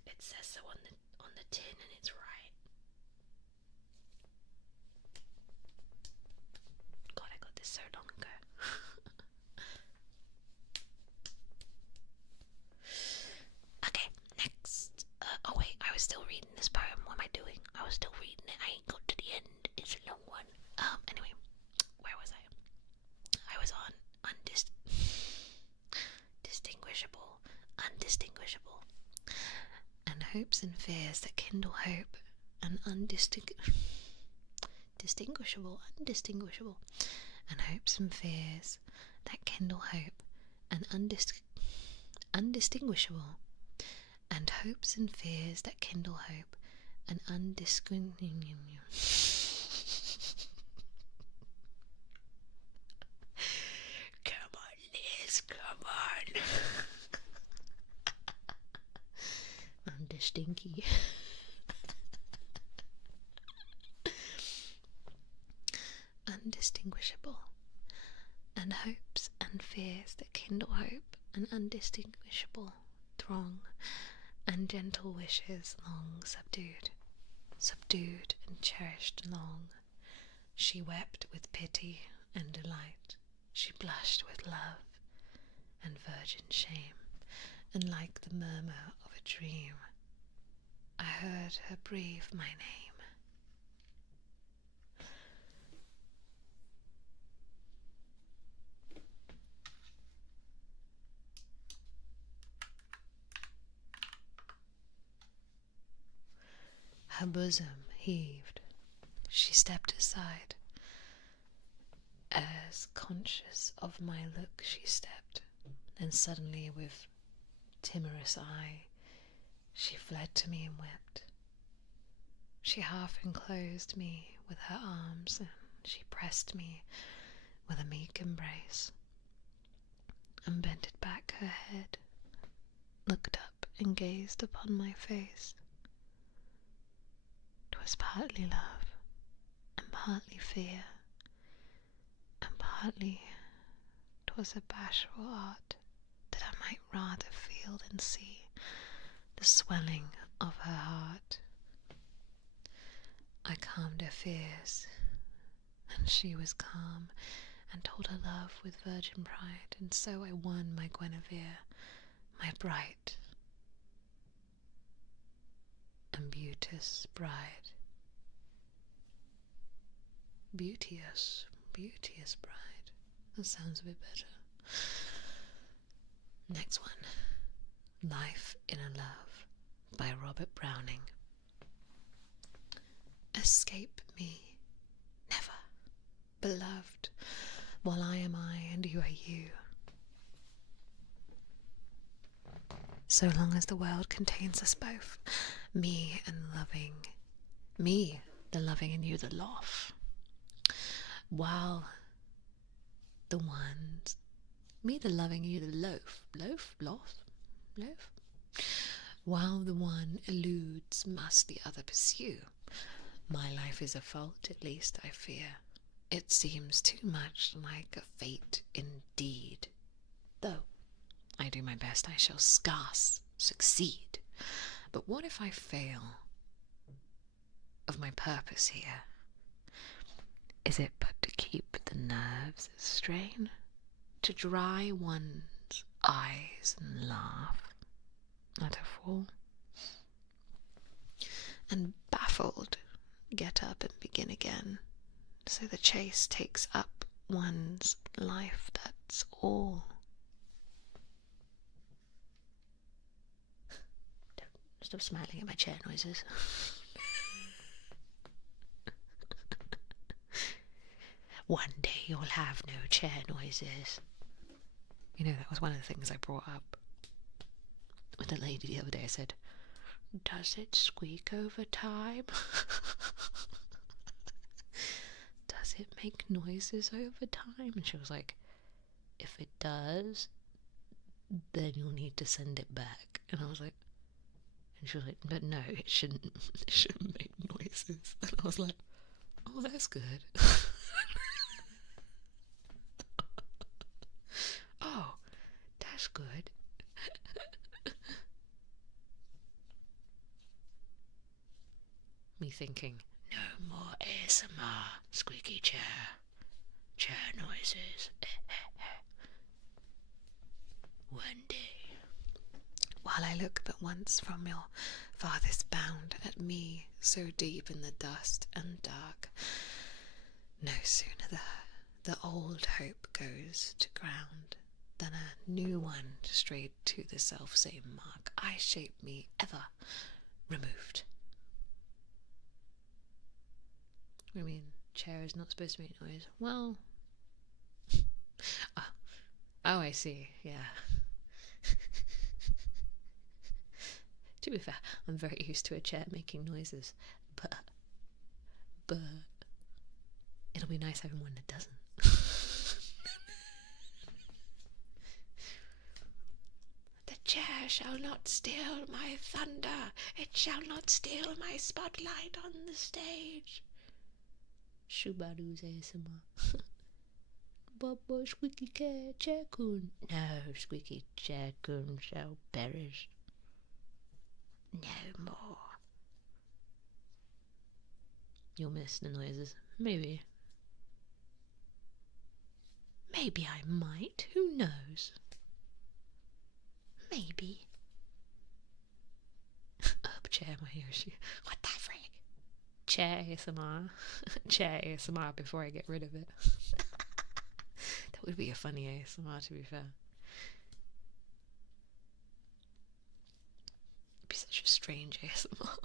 It says so on the tin, and it's right. God, I got this so long ago. Okay, next. Oh wait, I was still reading this poem. What am I doing? I was still reading it. I ain't got to the end. It's a long one. Anyway, where was I? I was on distinguishable, undistinguishable, and hopes and fears that kindle hope, and distinguishable, undistinguishable, and hopes and fears that kindle hope, and undistinguishable, and hopes and fears that kindle hope, and undistinguishable. Come on, Liz, come on. Undistinky. Undistinguishable, and hopes and fears that kindle hope, and undistinguishable throng, and gentle wishes long subdued and cherished long. She wept with pity and delight, she blushed with love and virgin shame, and like the murmur of a dream, I heard her breathe my name. Her bosom heaved. She stepped aside. As conscious of my look she stepped, then suddenly with timorous eye she fled to me and wept. She half enclosed me with her arms, and she pressed me with a meek embrace, and bended back her head, looked up and gazed upon my face. 'Twas partly love, and partly fear, and partly 'twas a bashful art, that I might rather feel than see the swelling of her heart. I calmed her fears, and she was calm, and told her love with virgin pride, and so I won my Guinevere, my bright and beauteous bride. Beauteous bride. That sounds a bit better. Next one. Life in a Love by Robert Browning. Escape me, never, beloved, while I am I and you are you. So long as the world contains us both, me and loving, me the loving and you the lof. While the ones, me the loving and you the loaf. While the one eludes, must the other pursue. My life is a fault, at least I fear. It seems too much like a fate indeed. Though I do my best, I shall scarce succeed. But what if I fail of my purpose here? Is it but to keep the nerves a strain, to dry one's eyes and laugh at a fall, and baffled get up and begin again, so the chase takes up one's life, that's all. Don't stop smiling at my chair noises. One day you'll have no chair noises. You know, that was one of the things I brought up with a lady the other day. I said, does it squeak over time? Does it make noises over time? And she was like, if it does, then you'll need to send it back. And I was like, and she was like, but no, it shouldn't make noises. And I was like, oh, that's good. good. Me thinking, no more ASMR, squeaky chair noises. One day. While I look but once from your farthest bound at me, so deep in the dust and dark, no sooner the old hope goes to ground than a new one straight to the self-same mark I shape me ever removed. I mean, chair is not supposed to make noise. Well, oh, I see, yeah. To be fair, I'm very used to a chair making noises, but it'll be nice having one that doesn't. The chair shall not steal my thunder, it shall not steal my spotlight on the stage. Shubaru's ASMR. Baba squeaky chair coon. No, squeaky chair coon shall perish. No more. You'll miss the noises. Maybe. Maybe I might. Who knows? Maybe. Up chair my ears. What the freak? Chair ASMR. Chair ASMR before I get rid of it. That would be a funny ASMR, to be fair. It'd be such a strange ASMR.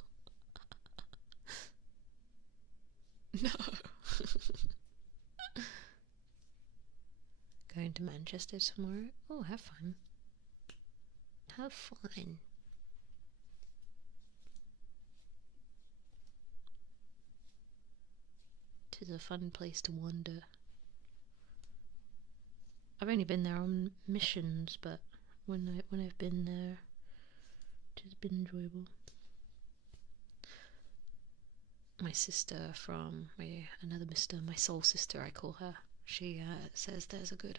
No. Going to Manchester tomorrow? Oh, have fun. Have fun. Tis a fun place to wander. I've only been there on missions, but when I've been there, it's been enjoyable. My sister from another mister, my soul sister I call her, she says there's a good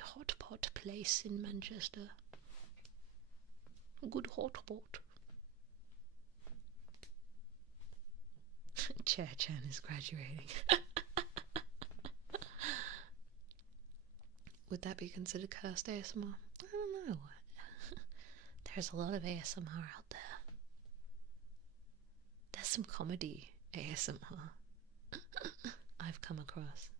hot pot place in Manchester. A good hot pot. Chair-chan is graduating. Would that be considered cursed ASMR? I don't know. There's a lot of ASMR out there. There's some comedy ASMR I've come across.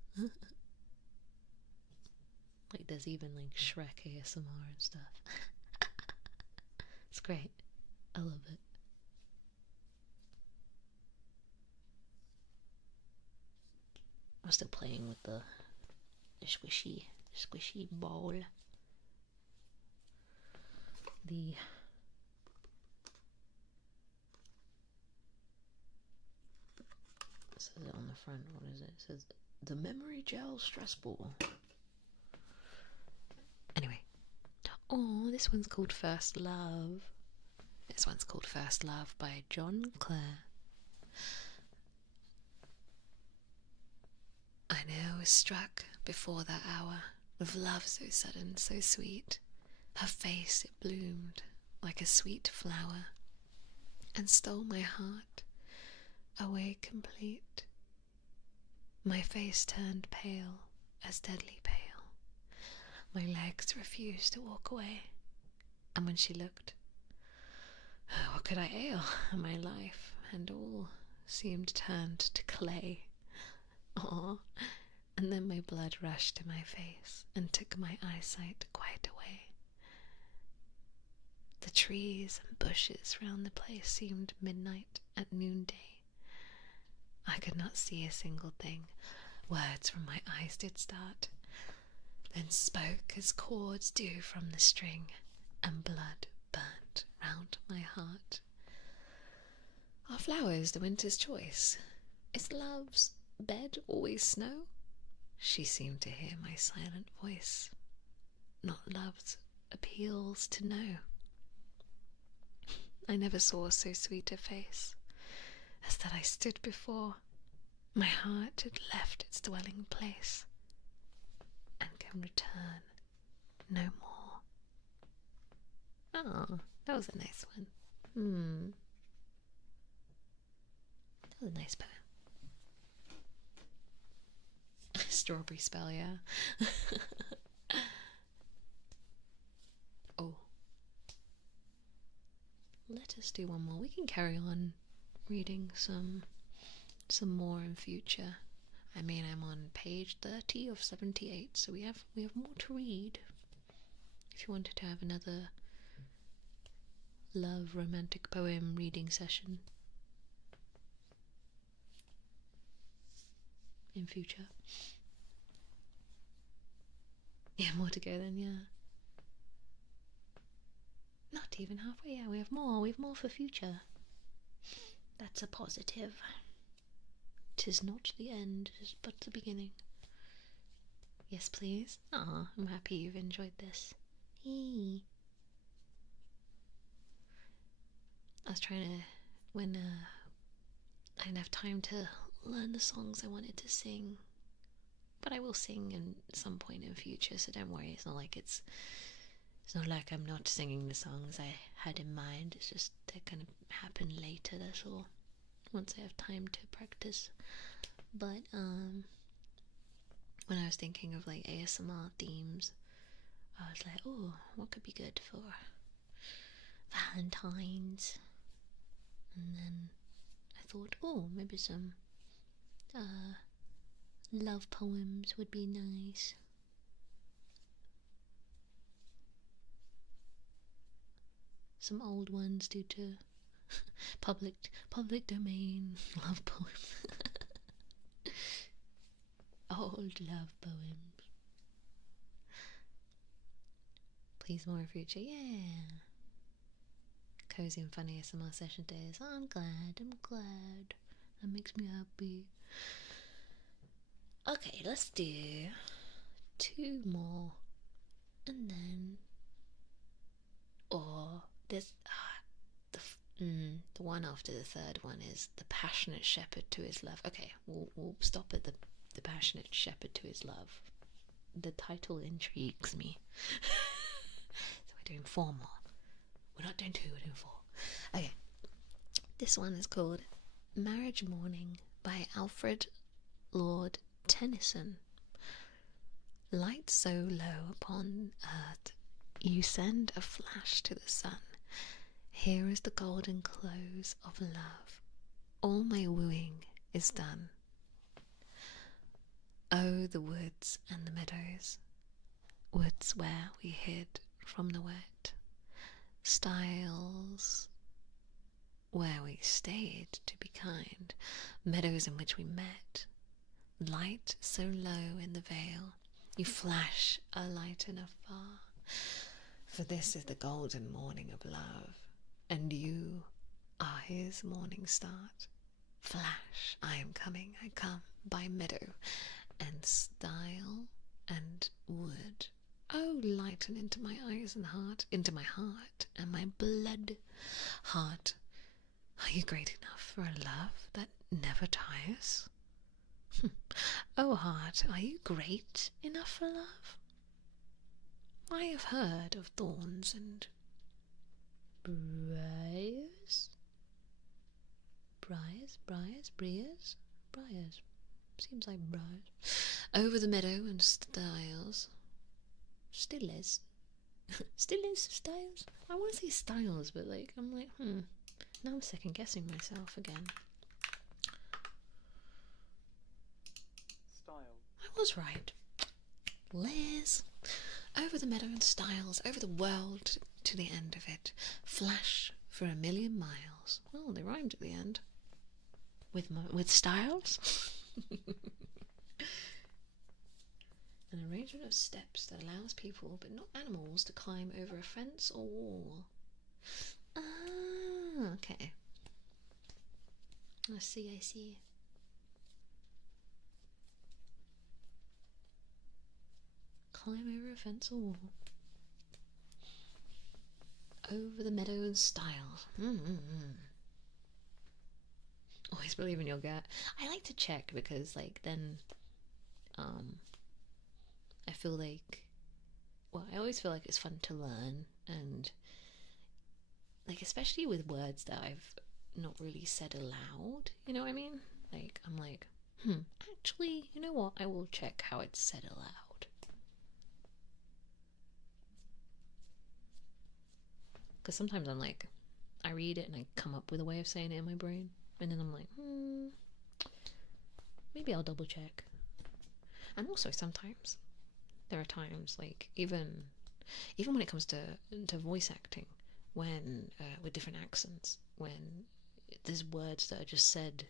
Like there's even like Shrek ASMR and stuff. It's great. I love it. I'm still playing with the squishy ball. It says it on the front. What is it? It says the memory gel stress ball. Anyway. Oh, this one's called First Love. This one's called First Love by John Clare. I know I was struck before that hour with love so sudden, so sweet. Her face, it bloomed like a sweet flower and stole my heart away complete. My face turned pale, as deadly pale. My legs refused to walk away, and when she looked, what could I ail? My life and all seemed turned to clay. Aww. And then my blood rushed to my face and took my eyesight quite away. The trees and bushes round the place seemed midnight at noonday. I could not see a single thing. Words from my eyes did start, then spoke as chords do from the string, and blood burnt round my heart. Are flowers the winter's choice? Is love's bed always snow? She seemed to hear my silent voice, not love's appeals to know. I never saw so sweet a face as that I stood before. My heart had left its dwelling place and can return no more. Oh, that was a nice one. That was a nice poem. Strawberry spell, yeah. Oh. Let us do one more. We can carry on reading some more in future. I mean, I'm on page 30 of 78, so we have more to read. If you wanted to have another love romantic poem reading session in future. Yeah, more to go then, yeah. Not even halfway, yeah, we have more for future. That's a positive. 'Tis not the end, 'tis but the beginning. Yes, please. Ah, I'm happy you've enjoyed this. Eee. I was trying to, when I didn't have time to learn the songs I wanted to sing, but I will sing in some point in future, so don't worry. It's not like I'm not singing the songs I had in mind. It's just they're gonna happen later, that's all, once I have time to practice. But when I was thinking of like ASMR themes, I was like, oh, what could be good for Valentine's? And then I thought, oh, maybe some love poems would be nice. Some old ones due to public domain love poems. Old love poems. Please more in future, yeah. Cozy and funny ASMR session days. Oh, I'm glad. That makes me happy. Okay, let's do 2 more. And then... Or this... the one after the third one is the passionate shepherd to his love. Okay, we'll stop at the passionate shepherd to his love. The title intrigues me. So we're doing 4 more. We're not doing 2, we're doing 4. Okay. This one is called Marriage Morning by Alfred Lord Tennyson. Light so low upon earth, you send a flash to the sun. Here is the golden close of love. All my wooing is done. Oh, the woods and the meadows, woods where we hid from the wet, stiles where we stayed to be kind, meadows in which we met, light so low in the vale, you flash a light in afar. For this is the golden morning of love, and you are his morning start. Flash, I am coming, I come by meadow and stile and wood. Oh, lighten into my eyes and heart, into my heart and my blood. Heart, are you great enough for a love that never tires? Oh, heart, are you great enough for love? I have heard of thorns and briars. Briars. Seems like briars. Over the meadow and stiles. Still is stiles. I want to say styles, but like I'm like, now I'm second guessing myself again. Style. I was right. Liz. Over the meadow and stiles, over the world to the end of it. Flash for a million miles. Well, they rhymed at the end. With stiles? An arrangement of steps that allows people, but not animals, to climb over a fence or wall. Ah, okay. I see. Climb over a fence or wall. Over the meadow and stiles. Always believe in your gut. I like to check because, like, then, I feel like, well, I always feel like it's fun to learn, and like, especially with words that I've not really said aloud, you know what I mean? Like, I'm like, actually, you know what? I will check how it's said aloud. Because sometimes I'm like, I read it and I come up with a way of saying it in my brain, and then I'm like, maybe I'll double check. And also sometimes there are times, like, even when it comes to voice acting, when with different accents, when there's words that are just said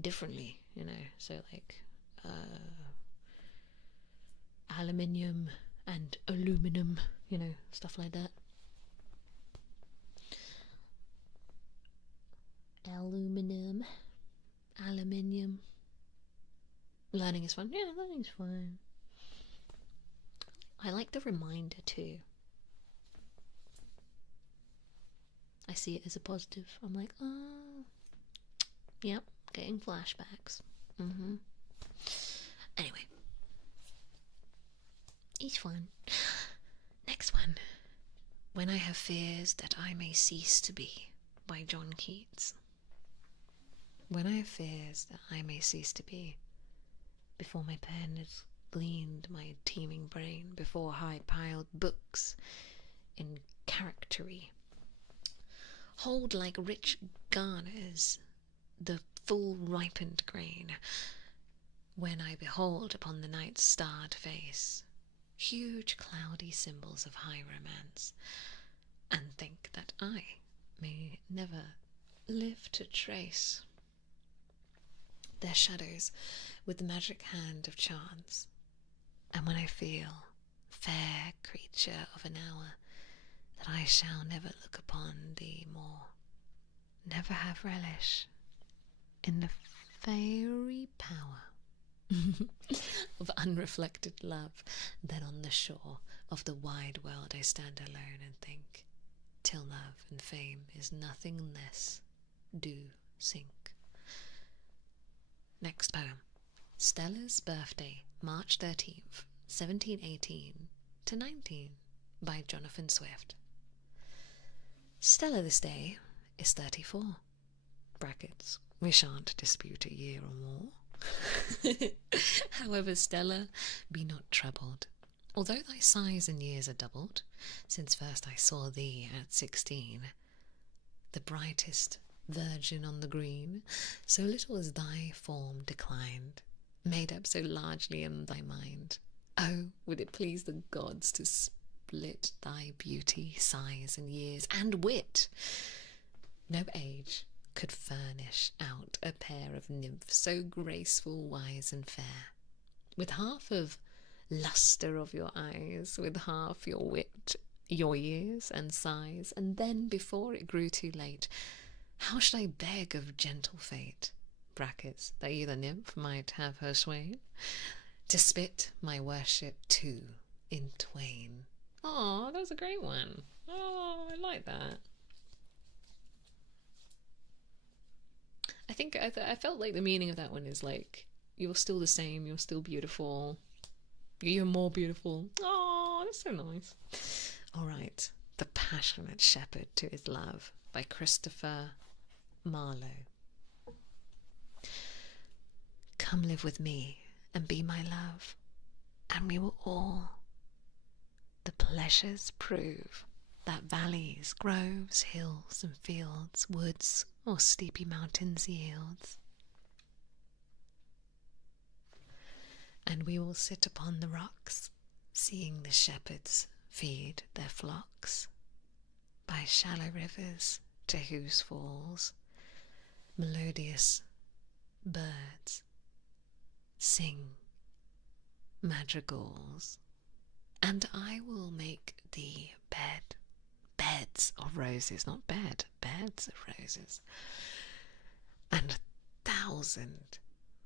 differently, you know, so like aluminium and aluminum, you know, stuff like that. Aluminium, aluminium. Learning is fun. Yeah, learning's fun. I like the reminder too. I see it as a positive. I'm like, oh, yep, getting flashbacks. Anyway, it's fun. Next one. When I Have Fears That I May Cease to Be by John Keats. When I have fears that I may cease to be, before my pen has gleaned my teeming brain, before high-piled books in charactery hold like rich garners the full ripened grain, when I behold upon the night's starred face huge cloudy symbols of high romance, and think that I may never live to trace their shadows with the magic hand of chance, and when I feel, fair creature of an hour, that I shall never look upon thee more, never have relish in the fairy power of unreflected love, then on the shore of the wide world I stand alone and think, till love and fame is nothing less, do sink. Next poem. Stella's Birthday, March 13th, 1718 to 19, by Jonathan Swift. Stella this day is 34. Brackets. We shan't dispute a year or more. However, Stella, be not troubled. Although thy size and years are doubled, since first I saw thee at 16, the brightest virgin on the green, so little as thy form declined, made up so largely in thy mind. Oh, would it please the gods to split thy beauty, size, and years, and wit! No age could furnish out a pair of nymphs so graceful, wise, and fair, with half of lustre of your eyes, with half your wit, your years and size, and then, before it grew too late, how should I beg of gentle fate, brackets, that either nymph might have her swain, to split my worship too in twain? Oh, that was a great one. Oh, I like that. I think I felt like the meaning of that one is like, you're still the same, you're still beautiful, you're more beautiful. Oh, that's so nice. All right, The Passionate Shepherd to His Love by Christopher Marlowe. Come live with me and be my love, and we will all the pleasures prove that valleys, groves, hills and fields, woods or steepy mountains yields. And we will sit upon the rocks, seeing the shepherds feed their flocks by shallow rivers, to whose falls melodious birds sing madrigals. And I will make thee beds of roses, not bed, beds of roses, and 1,000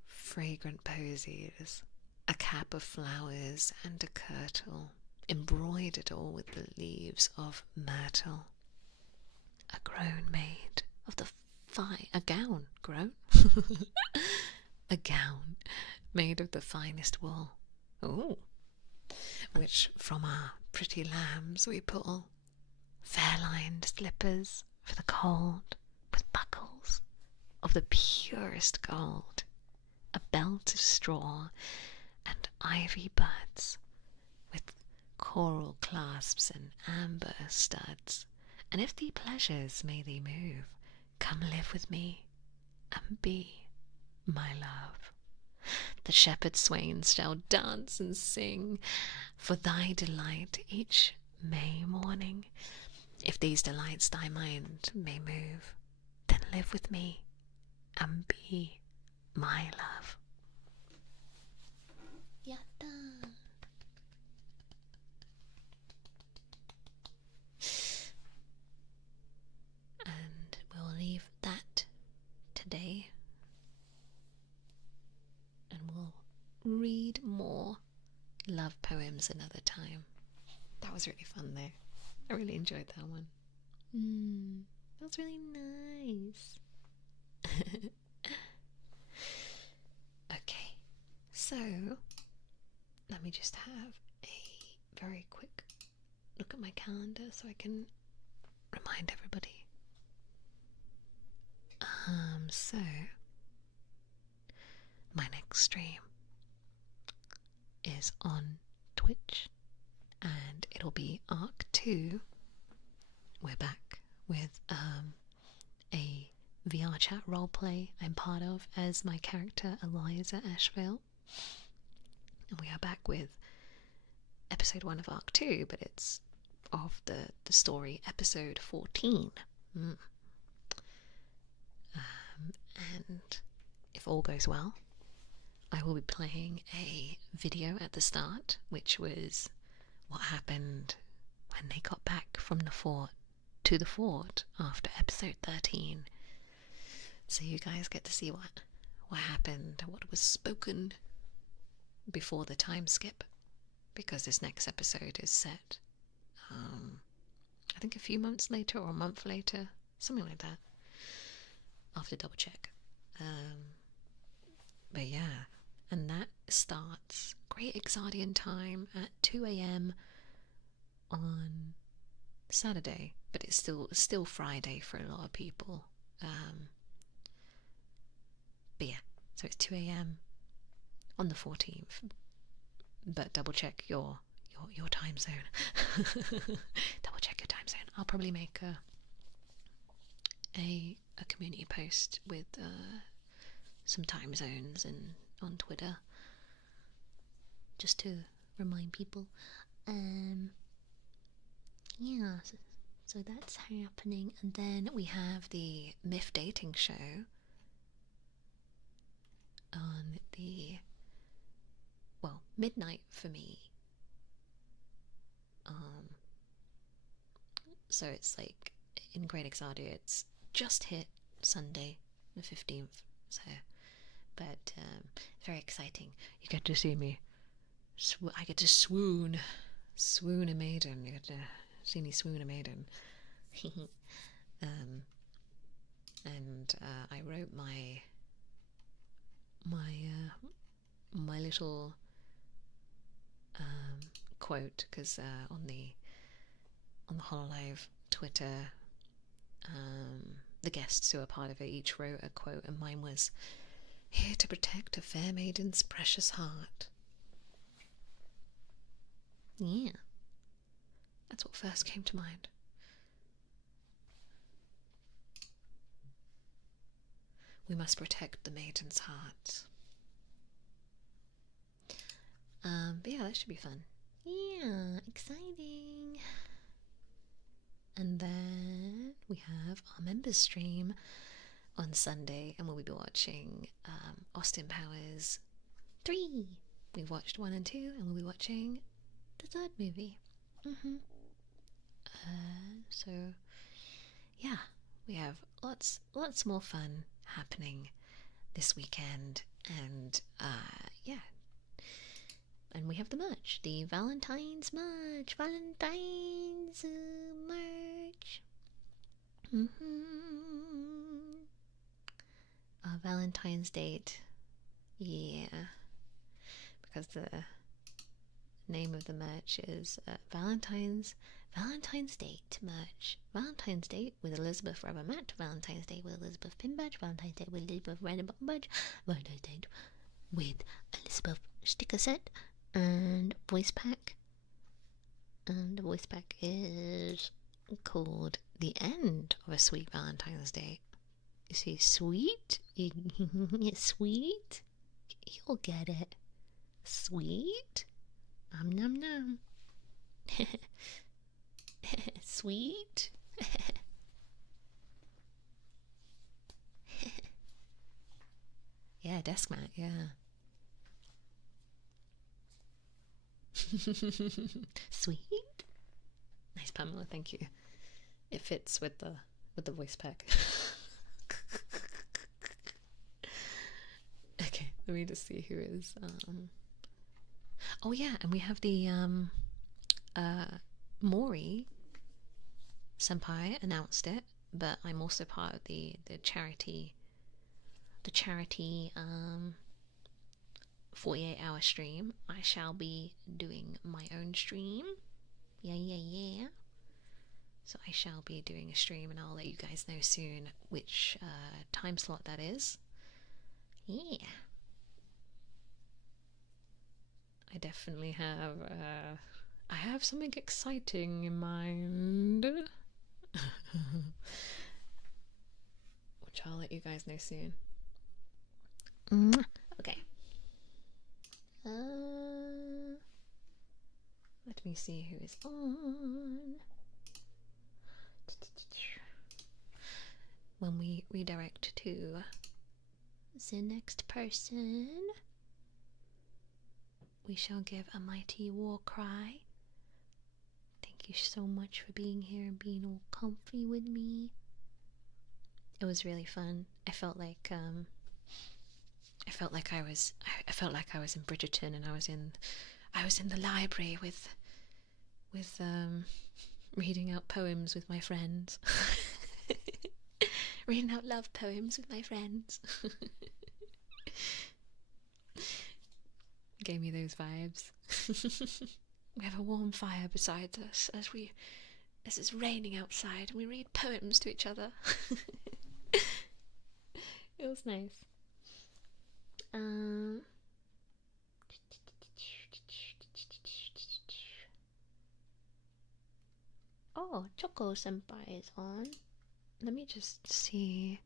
fragrant posies, a cap of flowers and a kirtle, embroidered all with the leaves of myrtle, a grown maid of the a gown grown a gown made of the finest wool, ooh, which from our pretty lambs we pull, fair-lined slippers for the cold with buckles of the purest gold, a belt of straw and ivy buds with coral clasps and amber studs. And if thee pleasures may thee move, come live with me and be my love. The shepherd swains shall dance and sing for thy delight each May morning. If these delights thy mind may move, then live with me and be my love. Yatta. And we'll leave that today, and we'll read more love poems another time. That was really fun though. I really enjoyed that one. That was really nice. Okay, so let me just have a very quick look at my calendar so I can remind everybody. So my next stream is on Twitch, and it'll be Arc 2. We're back with a VR chat roleplay I'm part of as my character Eliza Ashvale. And we are back with episode 1 of Arc 2, but it's of the story episode 14. And if all goes well, I will be playing a video at the start, which was what happened when they got back from the fort to the fort after episode 13. So you guys get to see what happened, what was spoken before the time skip, because this next episode is set I think a few months later or a month later, something like that. I'll have to double check. But yeah, and that starts Great Exardian time at 2 a.m. on Saturday, but it's still Friday for a lot of people. But yeah, so it's 2 a.m. on the 14th. But double check your time zone. Double check your time zone. I'll probably make a community post with some time zones and on Twitter, just to remind people. Yeah, so that's happening. And then we have the Myth Dating Show on the, well, midnight for me. So it's like in Great Exardia, it's just hit Sunday the 15th. So, but very exciting. You get to see me. I get to swoon a maiden. You get to see me swoon a maiden. And I wrote my little quote, because on the Hololive Twitter, the guests who are part of it each wrote a quote, and mine was, "Here to protect a fair maiden's precious heart." Yeah, that's what first came to mind. We must protect the maiden's heart. But yeah, that should be fun. Yeah, exciting. And then we have our members stream on Sunday, and we'll be watching Austin Powers 3. We've watched 1 and 2, and we'll be watching the 3rd movie. So yeah, we have lots more fun happening this weekend, and yeah. And we have the merch, the Valentine's merch. Our Valentine's date, yeah, because the name of the merch is Valentine's Valentine's Date merch. Valentine's Date with Elizabeth Rubber Mat. Valentine's Date with Elizabeth Pin Badge. Valentine's Date with Elizabeth Random Button Badge. Valentine's Date with Elizabeth sticker set and voice pack. And the voice pack is called The End of a Sweet Valentine's Date. You see, sweet? Sweet? You'll get it. Sweet? Nom nom. Sweet? Yeah, desk mat, yeah. Sweet? Nice, Pamela, thank you. It fits with the voice pack. Okay, let me just see who is oh yeah, and we have the Mori senpai announced it, but I'm also part of the charity 48-hour stream. I shall be doing my own stream. Yeah. So I shall be doing a stream, and I'll let you guys know soon which time slot that is. Yeah. I definitely have I have something exciting in mind. Which I'll let you guys know soon. Okay. Let me see who is on. When we redirect to the next person, we shall give a mighty war cry. Thank you so much for being here and being all comfy with me. It was really fun. I felt like I was in Bridgerton, and I was in the library with reading out poems with my friends. Reading out love poems with my friends. Gave me those vibes. We have a warm fire beside us as it's raining outside, and we read poems to each other. It was nice. Oh, Choco Senpai is on. Let me just see.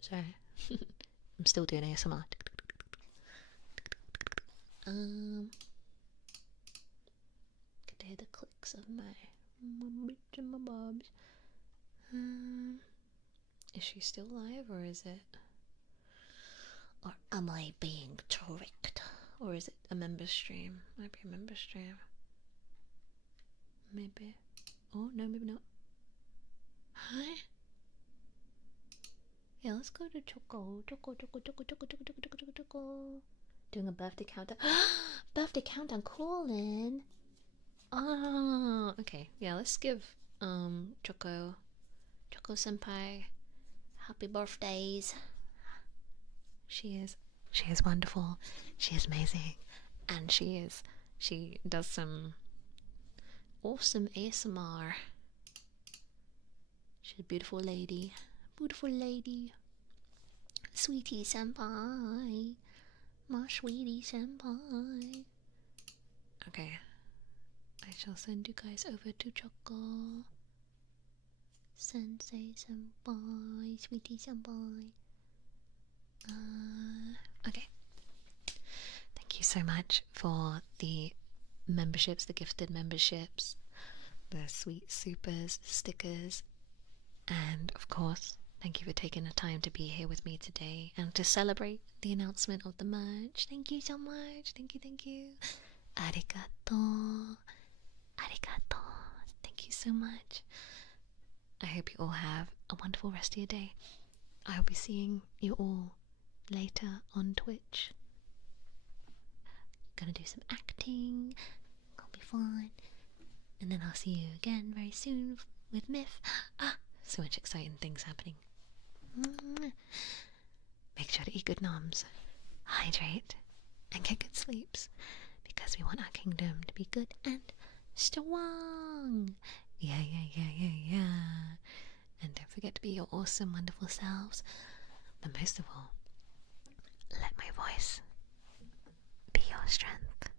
Sorry. I'm still doing ASMR. Could hear the clicks of my bits and my bobs. Is she still live, or is it? Or am I being tricked? Or is it a member stream? Might be a member stream. Maybe. Oh, no, maybe not. Hi. Yeah, let's go to Choco. Choco. Doing a birthday countdown. Birthday countdown, calling. Ah, okay. Yeah, let's give Choco Senpai happy birthdays. She is wonderful. She is amazing, and she does some awesome ASMR. She's a beautiful lady. Sweetie senpai. My sweetie senpai. Okay. I shall send you guys over to Choco. Sensei senpai. Sweetie senpai. Okay. Thank you so much for the memberships, the gifted memberships, the sweet supers, stickers, and of course, thank you for taking the time to be here with me today and to celebrate the announcement of the merch. Thank you so much. Thank you. Arigato. Thank you so much. I hope you all have a wonderful rest of your day. I'll be seeing you all later on Twitch. Gonna do some acting. It'll be fun. And then I'll see you again very soon with Myth. So much exciting things happening. make sure to eat good noms, hydrate, and get good sleeps, because we want our kingdom to be good and strong. Yeah, yeah, yeah, yeah, yeah. And don't forget to be your awesome, wonderful selves. But most of all, let my voice be your strength.